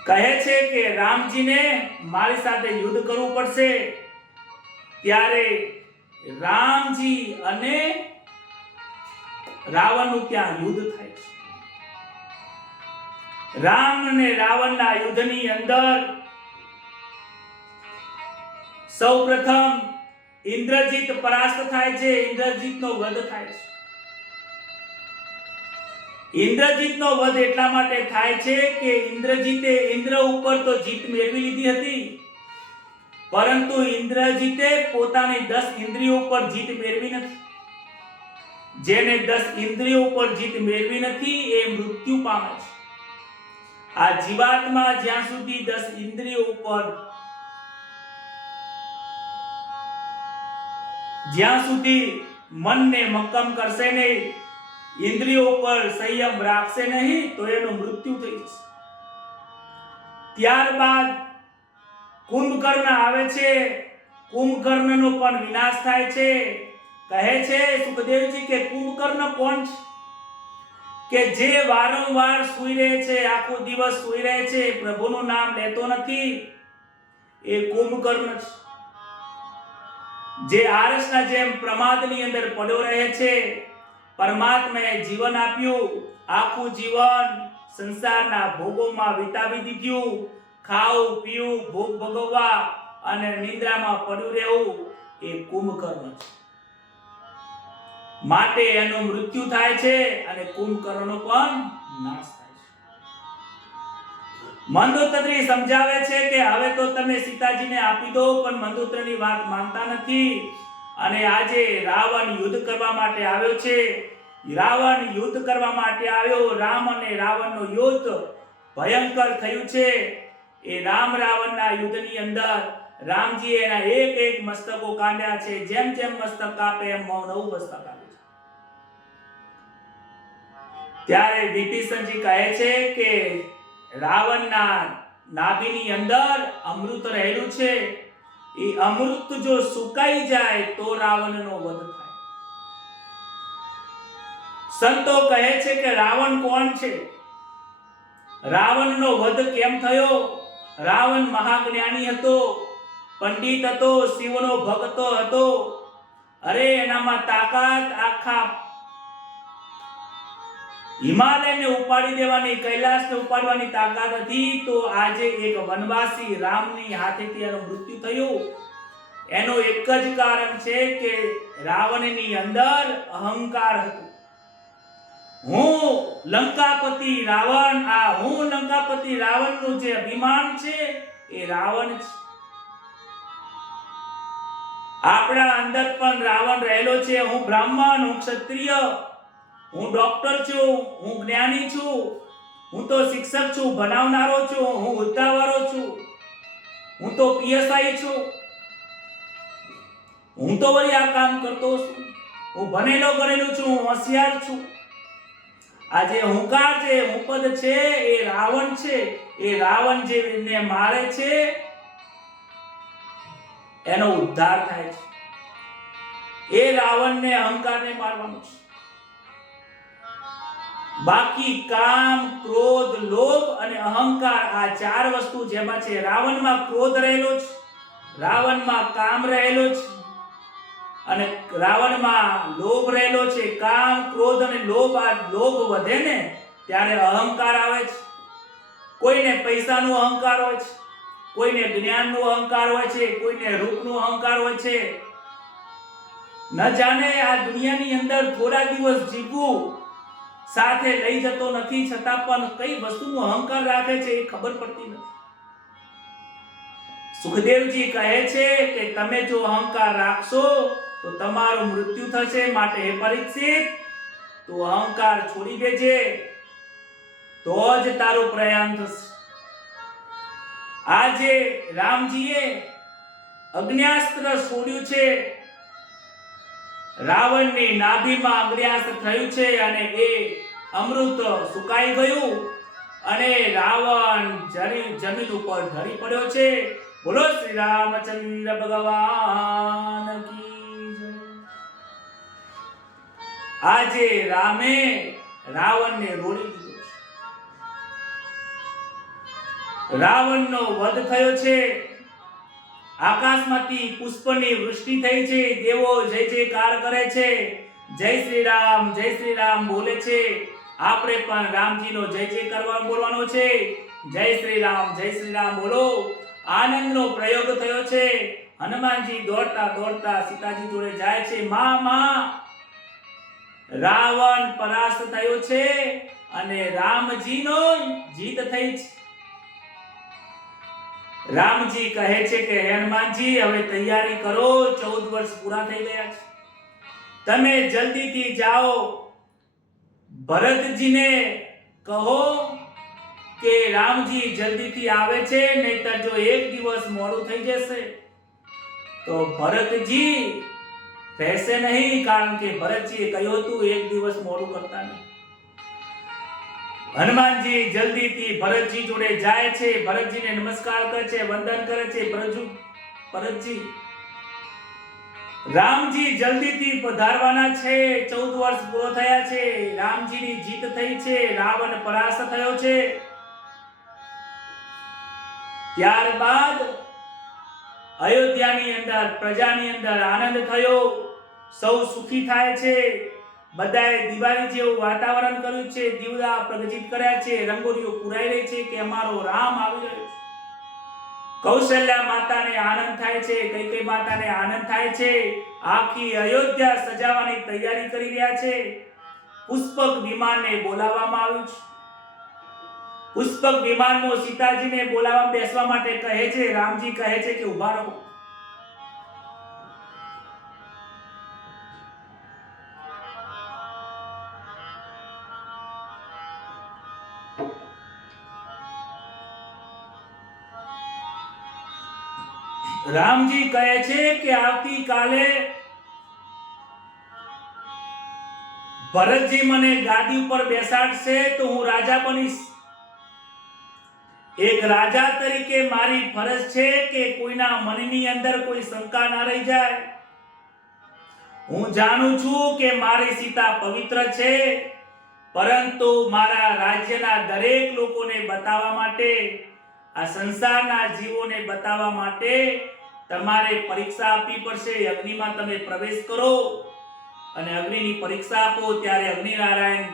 કહે છે કે રામજીને મારી સાથે યુદ્ધ કરવું પડશે. ત્યારે રામજી અને રાવણનું ત્યાં યુદ્ધ થાય છે. રામ અને રાવણના યુદ્ધની અંદર સૌપ્રથમ ઇન્દ્રજીત પરાસ્ત થાય છે. ઇન્દ્રજીતનો વધ થાય છે. ઇન્દ્રજીતનો વધ એટલા માટે થાય છે કે ઇન્દ્રજીતે ઇન્દ્ર ઉપર તો જીત મેળવી લીધી હતી, પરંતુ ઇન્દ્રજીતે પોતાની 10 ઇન્દ્રિયો ઉપર જીત મેળવી નથી. જેને 10 ઇન્દ્રિયો ઉપર જીત મેળવી નથી એ મૃત્યુ પામે છે. આ જીવાત્મા જ્યાં સુધી 10 ઇન્દ્રિયો ઉપર જ્યાં સુધી મનને મક્કમ કરશે નહીં, ઇન્દ્રિયો ઉપર સંયમ રાખશે નહીં, તો એનું મૃત્યુ થઈ જશે. ત્યારબાદ કુંભકર્ણ આવે છે. કુંભકર્ણનો પણ વિનાશ થાય છે. કહે છે સુખદેવજી કે કુંભકર્ણ કોણ છે? કે જે વારંવાર સૂઈ રહે છે, આખો દિવસ સૂઈ રહે છે, પ્રભુનું નામ લેતો નથી, એ કુંભકર્ણ છે. જે આળસના જેમ પ્રમાદની અંદર પડ્યો રહે છે. પરમાત્માએ જીવન આપ્યું, આખું જીવન સંસારના ભોગોમાં વિતાવી દીધું. ખાવું પીવું ભોગ ભોગવવા અને નિદ્રામાં પડ્યું રહેવું, એ કુંભકર્ણ છે. માટે એનું મૃત્યુ થાય છે અને કુંભકર્ણનો પણ નાશ થાય છે. મંદોદરી સમજાવે છે કે હવે તો તમે સીતાજીને આપી દો, પણ મંદોદરીની વાત માનતા નથી. અને આજે રાવણ યુદ્ધ કરવા માટે આવ્યો છે. રાવણ યુદ્ધ કરવા માટે આવ્યો. રામ અને રાવણનું યુદ્ધ ભયંકર થયું છે. એ રામ રાવણના યુદ્ધની અંદર રામજીએ એના એક મસ્તકો કાઢ્યા છે. જેમ જેમ મસ્તક કાપે એમ નવું મસ્તક આવે છે. ત્યારે વિભીષણજી કહે છે કે રાવણના નાભીની અંદર અમૃત રહેલું છે. એ અમૃત જો સુકાઈ જાય તો રાવણનો વધ થાય. સંતો કહે છે કે રાવણ કોણ છે? રાવણનો વધ કેમ થયો? રાવણ મહાજ્ઞાની હતો, પંડિત હતો, શિવનો ભક્ત હતો. અરે એનામાં તાકાત આખા હિમાલયને ઉપાડી દેવાની, કૈલાસને ઉપાડવાની તાકાત હતી. તો આજે એક વનવાસી રામની હાથેથી એનું મૃત્યુ થયું. એનું એક જ કારણ છે કે રાવણની અંદર અહંકાર હતો. હું લંકાપતિ રાવણ, આ હું લંકાપતિ રાવણનું જે અભિમાન છે એ રાવણ છે. આપણા અંદર પણ રાવણ રહેલો છે. હું બ્રાહ્મણ, હું ક્ષત્રિય, હું ડોક્ટર છું, હું જ્ઞાની છું, હું તો શિક્ષક છું, ભણાવનારો છું, હું ઉદ્ધાવારો છું, હું તો પીએસઆઈ છું, હું તો વળી આ કામ કરતો છું, હું ભણેલો ગણેલો છું, હું હોશિયાર છું. આ જે હુંકાર છે, હુંપદ છે, એ રાવણ છે. એ રાવણ જેને મારે છે એનો ઉદ્ધાર થાય છે. એ રાવણને અહંકારને મારવાનો છે. બાકી કામ, ક્રોધ, લોભ અને અહંકાર, આ 4 વસ્તુ જેમાં છે. રાવણમાં ક્રોધ રહેલો છે, રાવણમાં કામ રહેલો છે અને રાવણમાં લોભ રહેલો છે. કામ, ક્રોધ અને લોભ, આ લોભ વધે ને ત્યારે અહંકાર આવે છે. કોઈને પૈસાનો અહંકાર હોય છે, કોઈને જ્ઞાનનો અહંકાર હોય છે, કોઈને રૂપનો અહંકાર હોય છે. ન જાણે આ દુનિયાની અંદર થોડા દિવસ જીવવું સાથે લઈ જતો નથી, છતાં પણ કઈ વસ્તુનો અહંકાર રાખે છે એ ખબર પડતી નથી. સુખદેવજી કહે છે કે તમે જો અહંકાર રાખશો તો તમારું મૃત્યુ થશે. માટે હે પરીક્ષિત, તું અહંકાર છોડી દેજે, તો જ તારું પ્રયાણ થશે. આજે રામજીએ અગ્ન્યાસ્ત્ર છોડ્યું છે. રાવણની નાભીમાં અગ્ન્યાસ્ત્ર થયું છે અને એ અમૃત સુકાઈ ગયું અને રાવણ જમીન ઉપર ઢળી પડ્યો છે. બોલો શ્રી રામચંદ્ર ભગવાન કી જય. આજે રામે રાવણને રોળી દીધો છે. રાવણનો વધ થયો છે. આકાશમાંથી પુષ્પની વૃષ્ટિ થઈ છે. દેવો જય જયકાર કરે છે. જય શ્રી રામ બોલે છે. આપણે પણ રામજીનો જય જય કરવા બોલવાનો છે. જય શ્રી રામ બોલો. આનંદનો પ્રયોગ થયો છે. હનુમાનજી દોડતા દોડતા સીતાજી જોડે જાય છે. માં રાવણ પરાસ્ત થયો છે અને રામજીનો જીત થઈ છે. રામજી કહે છે કે હનુમાનજી હવે તૈયારી કરો, 14 વર્ષ પૂરા થઈ ગયા છે. તમે જલ્દીથી જાઓ, ભરતજીને કહો કે રામજી જલ્દીથી આવે છે, નહીતર જો એક દિવસ મોડું થઈ જશે તો ભરતજી રહેશે નહીં, કારણ કે ભરતજીએ કહ્યું હતું એક દિવસ મોડું કરતા નહીં. હનુમાનજી જલ્દીથી ભરતજી જોડે જાય છે. ભરતજીને નમસ્કાર કરે છે, વંદન કરે છે. ભરતજી રામજી જલ્દીથી પધારવાના છે. 14 વર્ષ પૂરો થયા છે. રામજીની જીત થઈ છે. રાવણ પરાસ્ત થયો છે. ત્યારબાદ અયોધ્યાની અંદર પ્રજાની અંદર આનંદ થયો. સૌ સુખી થાય છે. બધાએ દિવાળી જેવું વાતાવરણ કર્યું છે. દીવડા પ્રગટિત કર્યા છે. રંગોળીઓ પુરાઈ રહી છે કે અમારો રામ આવી રહ્યો છે. કૌશલ્યા માતાને આનંદ થાય છે. કૈકેયી માતાને આનંદ થાય છે. આખી અયોધ્યા સજાવવાની તૈયારી કરી રહ્યા છે. પુષ્પક વિમાનને બોલાવવામાં આવ્યું છે. પુષ્પક વિમાનમાં સીતાજીને બોલાવવા બેસવા માટે કહે છે. રામજી કહે છે કે ઊભા રહો. રામજી કહે છે કે આવતીકાલે ભરતજી મને ગાદી ઉપર બેસાડશે તો હું રાજા બનીશ. એક રાજા તરીકે મારી ફરજ છે કે કોઈના મનની અંદર કોઈ શંકા ના રહી જાય. હું જાણું છું કે મારી સીતા પવિત્ર છે, પરંતુ મારા રાજ્યના દરેક લોકોને બતાવવા માટે, આ સંસારના જીવોને બતાવવા માટે તમારે પરીક્ષા આપવી પડશે. અગ્નિમાં તમે પ્રવેશ કરો અને અગ્નિની પરીક્ષા આપો. ત્યારે અગ્નિનારાયણ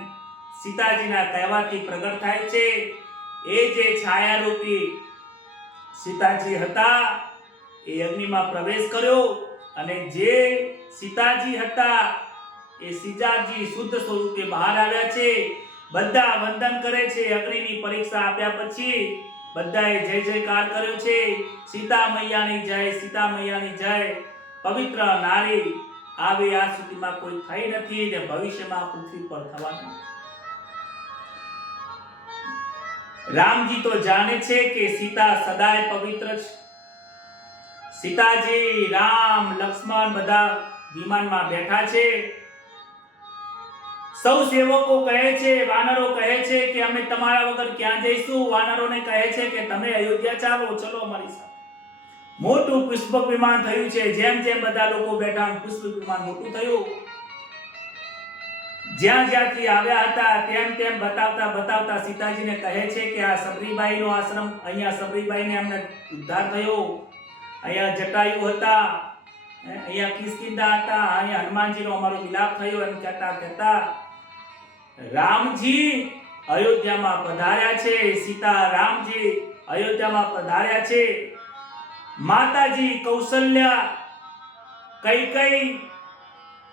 સીતાજીના કહેવાથી પ્રગટ થાય છે. એ જે છાયારૂપી સીતાજી હતા એ અગ્નિમાં પ્રવેશ કર્યો અને જે સીતાજી હતા એ સીતાજી શુદ્ધ સ્વરૂપે બહાર આવ્યા છે. બધા વંદન કરે છે. અગ્નિની પરીક્ષા આપ્યા પછી બધાએ જય જયકાર કર્યો છે. સીતા મૈયાની જય, સીતા મૈયાની જય. પવિત્ર નારી આવી આજ સુધીમાં કોઈ થઈ નથી ને ભવિષ્યમાં પૃથ્વી પર થવાની. રામજી તો જાણે છે કે સીતા સદાય પવિત્ર છે. સીતાજી, રામ, લક્ષ્મણ બધા વિમાનમાં બેઠા છે. સૌ સેવકો કહે છે, વાનરો કહે છે કે અમે તમારા વગર ક્યાં જઈશું. વાનરોને કહે છે કે તમે અયોધ્યા ચાલો, ચલો અમારી સાથે. મોટું પુષ્પક વિમાન થયું છે. જેમ જેમ બધા લોકો બેઠા પુષ્પક વિમાન મોટું થયું. જ્યાં જ્યાંથી આવ્યા હતા તેમ તેમ બતાવતા સીતાજીને કહે છે કે આ સબરીબાઈનો આશ્રમ, અહીંયા સબરીબાઈને અમને ઉદ્ધાર થયો. અહીંયા જટાયુ હતા, અહીંયા કિષ્કિંધા હતા, અહીંયા હનુમાનજીનો અમારો વિલાપ થયો એમ કહેતા રામજી અયોધ્યામાં પધાર્યા છે. સીતા રામજી અયોધ્યામાં પધાર્યા છે. માતાજી કૌશલ્યા, કૈકેયી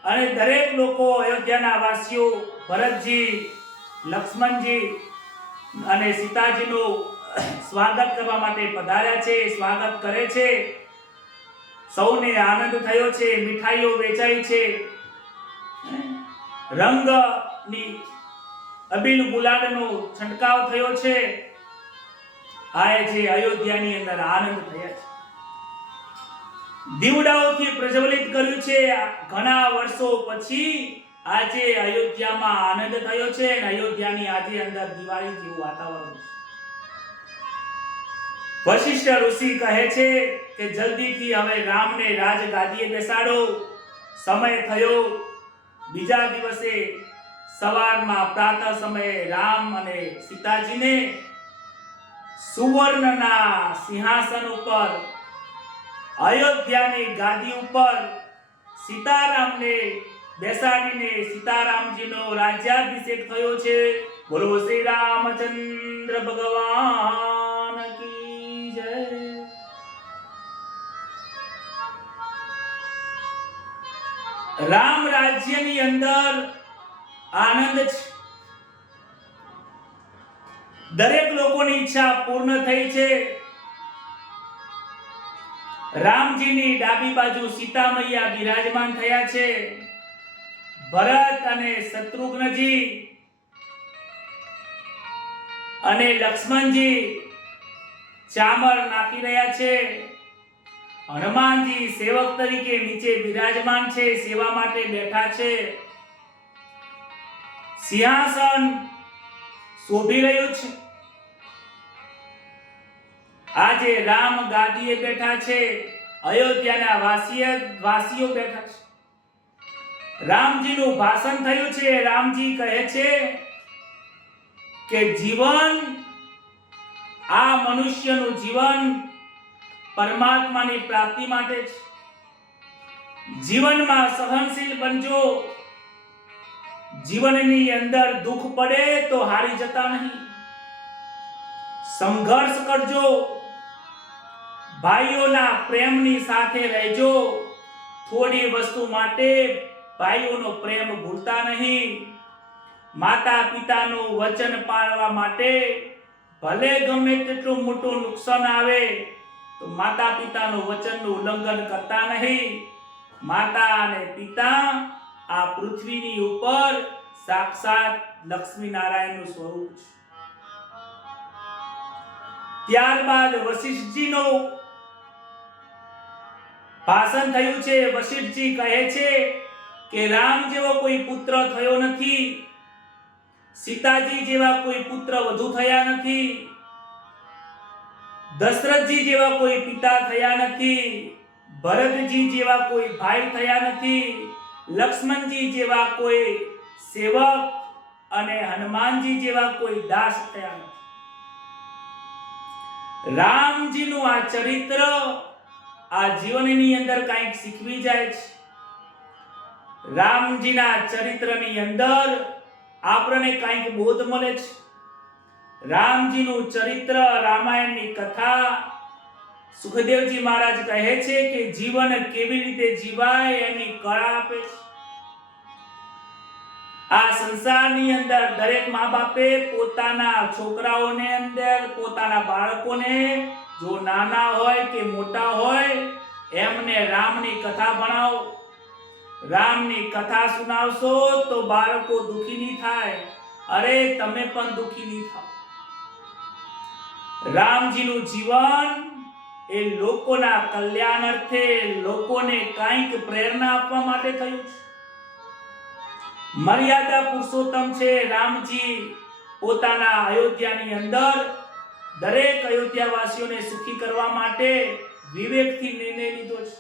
અને દરેક લોકો અયોધ્યાના વાસીઓ ભરતજી, લક્ષ્મણજી અને સીતાજીનું સ્વાગત કરવા માટે પધાર્યા છે. સ્વાગત કરે છે. સૌને આનંદ થયો છે. મીઠાઈઓ વેચાઈ છે. રંગની અબીલ ગુલાલનો છંટકાવ થયો છે. આ જે અયોધ્યાની અંદર આનંદ થયા છે. દીવડાઓથી પ્રજ્વલિત કર્યું છે. ઘણા વર્ષો પછી આજે અયોધ્યામાં આનંદ થયો છે અને અયોધ્યાની આજે અંદર દિવાળી જેવું વાતાવરણ છે. વશિષ્ઠ ઋષિ કહે છે કે જલ્દીથી હવે રામને રાજગાદીએ બેસાડો. સમય થયો. બીજા દિવસે સવારમાં પ્રાતઃ સમયે રામ અને સીતાજીને સુવર્ણના સિંહાસન ઉપર અયોધ્યાની ગાદી ઉપર સીતારામને બેસાડીને સીતારામજીનો રાજ્યાભિષેક થયો છે. બોલો શ્રી રામચંદ્ર ભગવાન કી જય. રામ રાજ્યની અંદર આનંદ છે. દરેક લોકોની ઈચ્છા પૂર્ણ થઈ છે. રામજીની ડાબી બાજુ સીતા મૈયા બિરાજમાન થયા છે. ભરત અને શત્રુઘ્નજી અને લક્ષ્મણજી ચામર નાખી રહ્યા છે. હનુમાનજી સેવક તરીકે નીચે બિરાજમાન છે, સેવા માટે બેઠા છે. સિંહાસન શોભી રહ્યું છે. આજે રામ ગાદીએ બેઠા છે. અયોધ્યાના વાસીઓ બેઠા છે. રામજીનું ભાષણ થયું છે. રામજી કહે છે કે જીવન, આ મનુષ્યનું જીવન પરમાત્માની પ્રાપ્તિ માટે છે. જીવનમાં સહનશીલ બનજો. જીવનની અંદર દુઃખ પડે તો હારી જતા નહીં. સંઘર્ષ કરજો. ભાઈઓના પ્રેમની સાથે રહેજો. થોડી વસ્તુ માટે ભાઈઓનો પ્રેમ ભૂલતા નહીં. માતા પિતાનું વચન પાળવા માટે ભલે ગમે તેટલું મોટું નુકસાન આવે તો માતા પિતાનું વચનનું ઉલ્લંઘન કરતા નહીં. માતા અને પિતા આ પૃથ્વીની ઉપર સાક્ષાત લક્ષ્મી નારાયણનું સ્વરૂપ છે. ત્યારબાદ વશિષ્ઠજીનું ભાષણ થયું છે. વશિષ્ઠજી કહે છે કે રામ જેવો કોઈ પુત્ર થયો નથી. સીતાજી જેવા કોઈ પુત્ર વધુ થયા નથી. દશરથજી જેવા કોઈ પિતા થયા નથી. ભરતજી જેવા કોઈ ભાઈ થયા નથી. લક્ષ્મણજી જેવા કોઈ સેવક અને હનુમાનજી જેવા કોઈ દાસ થયા નથી. રામજીનું આ ચરિત્ર આ જીવનની અંદર કંઈક શીખવી જાય છે. રામજીના ચરિત્રની અંદર આપણને કંઈક બોધ મળે છે. રામજીનું ચરિત્ર, રામાયણની કથા, સુખદેવજી મહારાજ કહે છે કે જીવન કેવી રીતે જીવાય એની કળા આપે છે. આ સંસારની અંદર દરેક મા બાપે પોતાના છોકરાઓને અંદર, પોતાના બાળકોને, જો નાના હોય કે મોટા હોય, એમને રામની કથા ભણાવો. રામની કથા સુનાવશો તો બાળકો દુખી નહીં થાય. અરે તમે પણ દુખી નહીં થાઓ. રામજીનું જીવન એ લોકોના કલ્યાણ અર્થે, લોકોને કંઈક પ્રેરણા આપવા માટે થયું છે. મર્યાદા પુરુષોત્તમ છે રામજી. પોતાના અયોધ્યાની અંદર દરેક અયોધ્યાવાસીઓને સુખી કરવા માટે વિવેકથી નિર્ણય લીધો છે.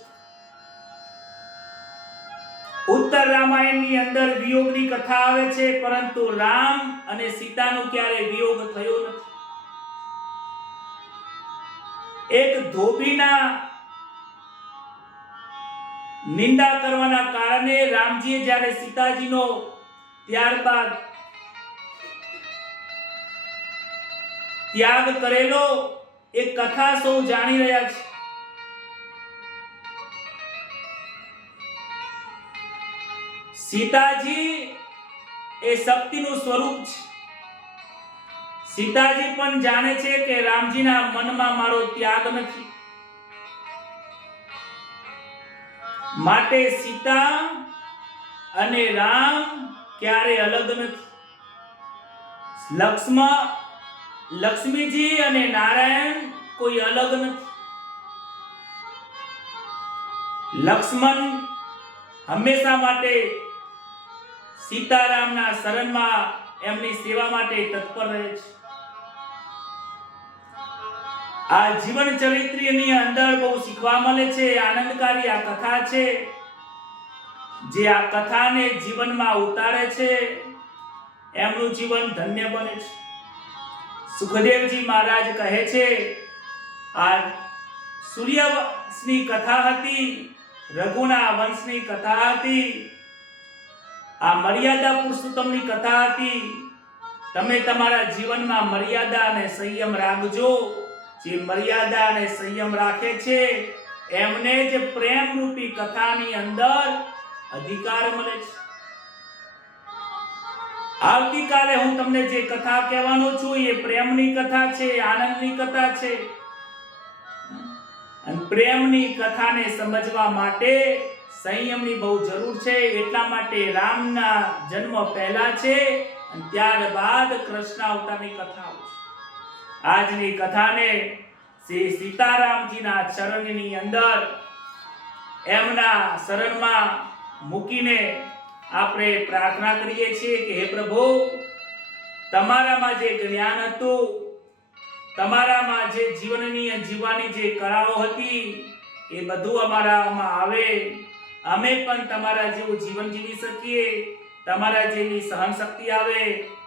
ઉત્તર રામાયણની અંદર વિયોગની કથા આવે છે, પરંતુ રામ અને સીતાનો ક્યારે વિયોગ થયો નથી. એક ધોબીના નિંદા કરવાના કારણે રામજીએ જ્યારે સીતાજીનો ત્યારબાદ ત્યાગ કરેલો એ કથા સૌ જાણી રહ્યા છે. સીતાજી એ શક્તિનું સ્વરૂપ છે. સીતાજી પણ જાણે છે કે રામજીના મનમાં મારો ત્યાગ નથી. માટે સીતા અને રામ ક્યારે અલગ નથી. લક્ષ્મીજી અને નારાયણ કોઈ અલગ નથી. લક્ષ્મણ હંમેશા માટે સીતારામના શરણમાં એમની સેવા માટે તત્પર રહે છે. આ જીવન ચરિત્રની અંદર બહુ શીખવા મળે છે. આનંદકારી આ કથા છે. જે આ કથાને જીવનમાં ઉતારે છે એમનું જીવન ધન્ય બને છે. સુખદેવજી મહારાજ કહે છે, આ સૂર્યવંશની કથા હતી, રઘુના વંશની કથા હતી, આ મર્યાદા પુરુષોત્તમની કથા હતી. તમે તમારા જીવનમાં મર્યાદા અને સંયમ રાખજો. જે મર્યાદા અને સંયમ રાખે છે એમને જ પ્રેમ રૂપી કથાની અંદર અધિકાર મળે છે. આવતીકાલે હું તમને જે કથા કહેવાનો છું એ પ્રેમની કથા છે, આનંદની કથા છે. અને પ્રેમની કથાને સમજવા માટે સંયમની બહુ જરૂર છે. એટલા માટે રામના જન્મ પહેલા છે અને ત્યારબાદ કૃષ્ણ અવતારની કથા છે. આજની કથાને શ્રી સીતારામજીના ચરણની અંદર એમના શરણમાં મૂકીને આપણે પ્રાર્થના કરીએ છીએ કે હે પ્રભુ, તમારામાં જે જ્ઞાન હતું, તમારામાં જે જીવવાની જે કળાઓ હતી એ બધું અમારામાં આવે. અમે પણ તમારા જેવું જીવન જીવી શકીએ, તમારા જેવી સહન શક્તિ આવે,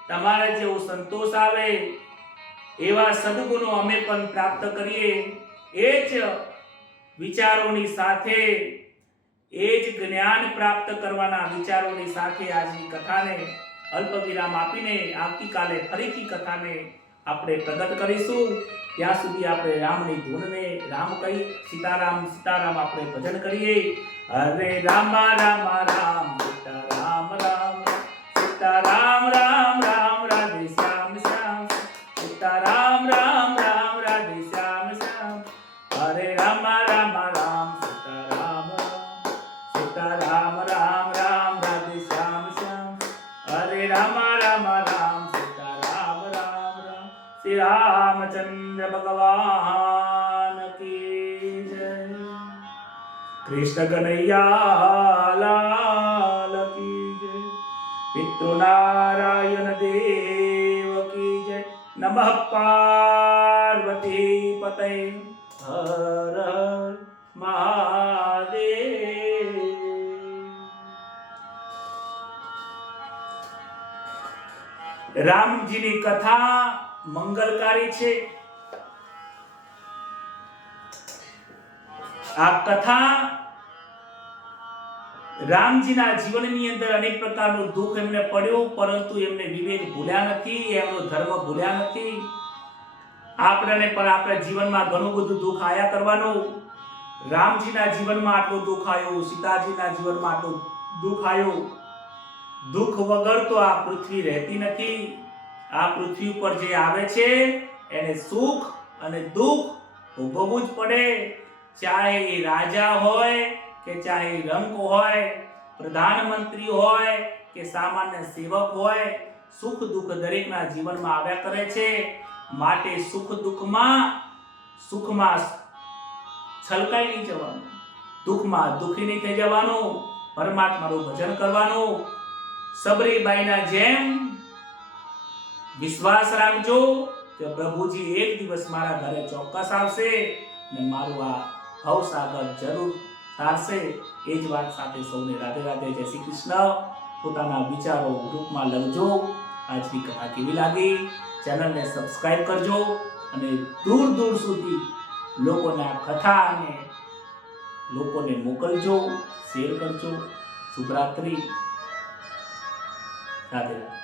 તમારા જેવો સંતોષ આવે, એવા સદગુણો અમે પણ પ્રાપ્ત કરીએ. એ જ વિચારોની સાથે, એ જ જ્ઞાન પ્રાપ્ત કરવાના વિચારોની સાથે આજની કથાને અલ્પ વિરામ આપીને આવતીકાલે ફરીથી કથાને આપણે પ્રગટ કરીશું. ત્યાં સુધી આપણે રામની ધૂનને રામ કહી સીતારામ સીતારામ આપણે ભજન કરીએ. હરે રામ રામ રામ સીતારામ રામ સીતારામ રામ રામ રાધે શ્યામ શ્યામ સીતારામ રામ રામ રાધે શ્યામ શ્યામ. હરે રામ રામ રામ સીતારામ સીતારામ રામ રામ રાધે શ્યામ શ્યામ. હરે રામ રામ રામ સીતારામ રામ રામ. શ્રી રામચંદ્ર ભગવાન કી જય. કૃષ્ણ કનૈયા લાલ કી જય. પિતૃનારાયણ દેવ કી જય. નમઃ પાર્વતી પતય. હર હર મહાદેવ. રામજીની કથા મંગલકારી છે. આ કથા રામજીના જીવનની અંદર અનેક પ્રકારનું દુઃખ એમને પડ્યું, પરંતુ એમને વિવેક ભૂલ્યા નથી, એમનો ધર્મ ભૂલ્યા નથી. આપણને પણ આપણા જીવનમાં ઘણું બધું દુઃખ આયા કરવાનું. રામજીના જીવનમાં આટલું દુઃખ આવ્યું, સીતાજીના જીવનમાં આટલું દુઃખ આવ્યું. દુઃખ વગર તો આ પૃથ્વી રહેતી નથી. આ પૃથ્વી ઉપર જે આવે છે એને સુખ અને દુઃખ ભોગવવું જ પડે. ચાહે એ રાજા હોય કે ચાહે રંક હોય, પ્રધાનમંત્રી હોય કે સામાન્ય સેવક હોય, સુખ દુઃખ દરેકના જીવનમાં આવ્યા કરે છે. માટે સુખ સુખમાં છલકાઈ નહીં જવાનું, દુઃખમાં દુઃખી નહીં થઈ જવાનું, પરમાત્માનું ભજન કરવાનું. સબરીબાઈના જેમ વિશ્વાસ રાખજો કે પ્રભુજી એક દિવસ મારા ઘરે ચોક્કસ આવશે ને મારું આ ભવસાગર જરૂર તારશે. એ જ વાત સાથે સૌને રાધે રાધે. જય શ્રી કૃષ્ણ. પોતાના વિચારો ગ્રુપમાં લખજો. આજની કથા કેવી લાગી ચેનલને સબસ્ક્રાઇબ કરજો અને દૂર દૂર સુધી લોકોને આ કથાને લોકોને મોકલજો, શેર કરજો. શુભરાત્રી. રાધે રાધે.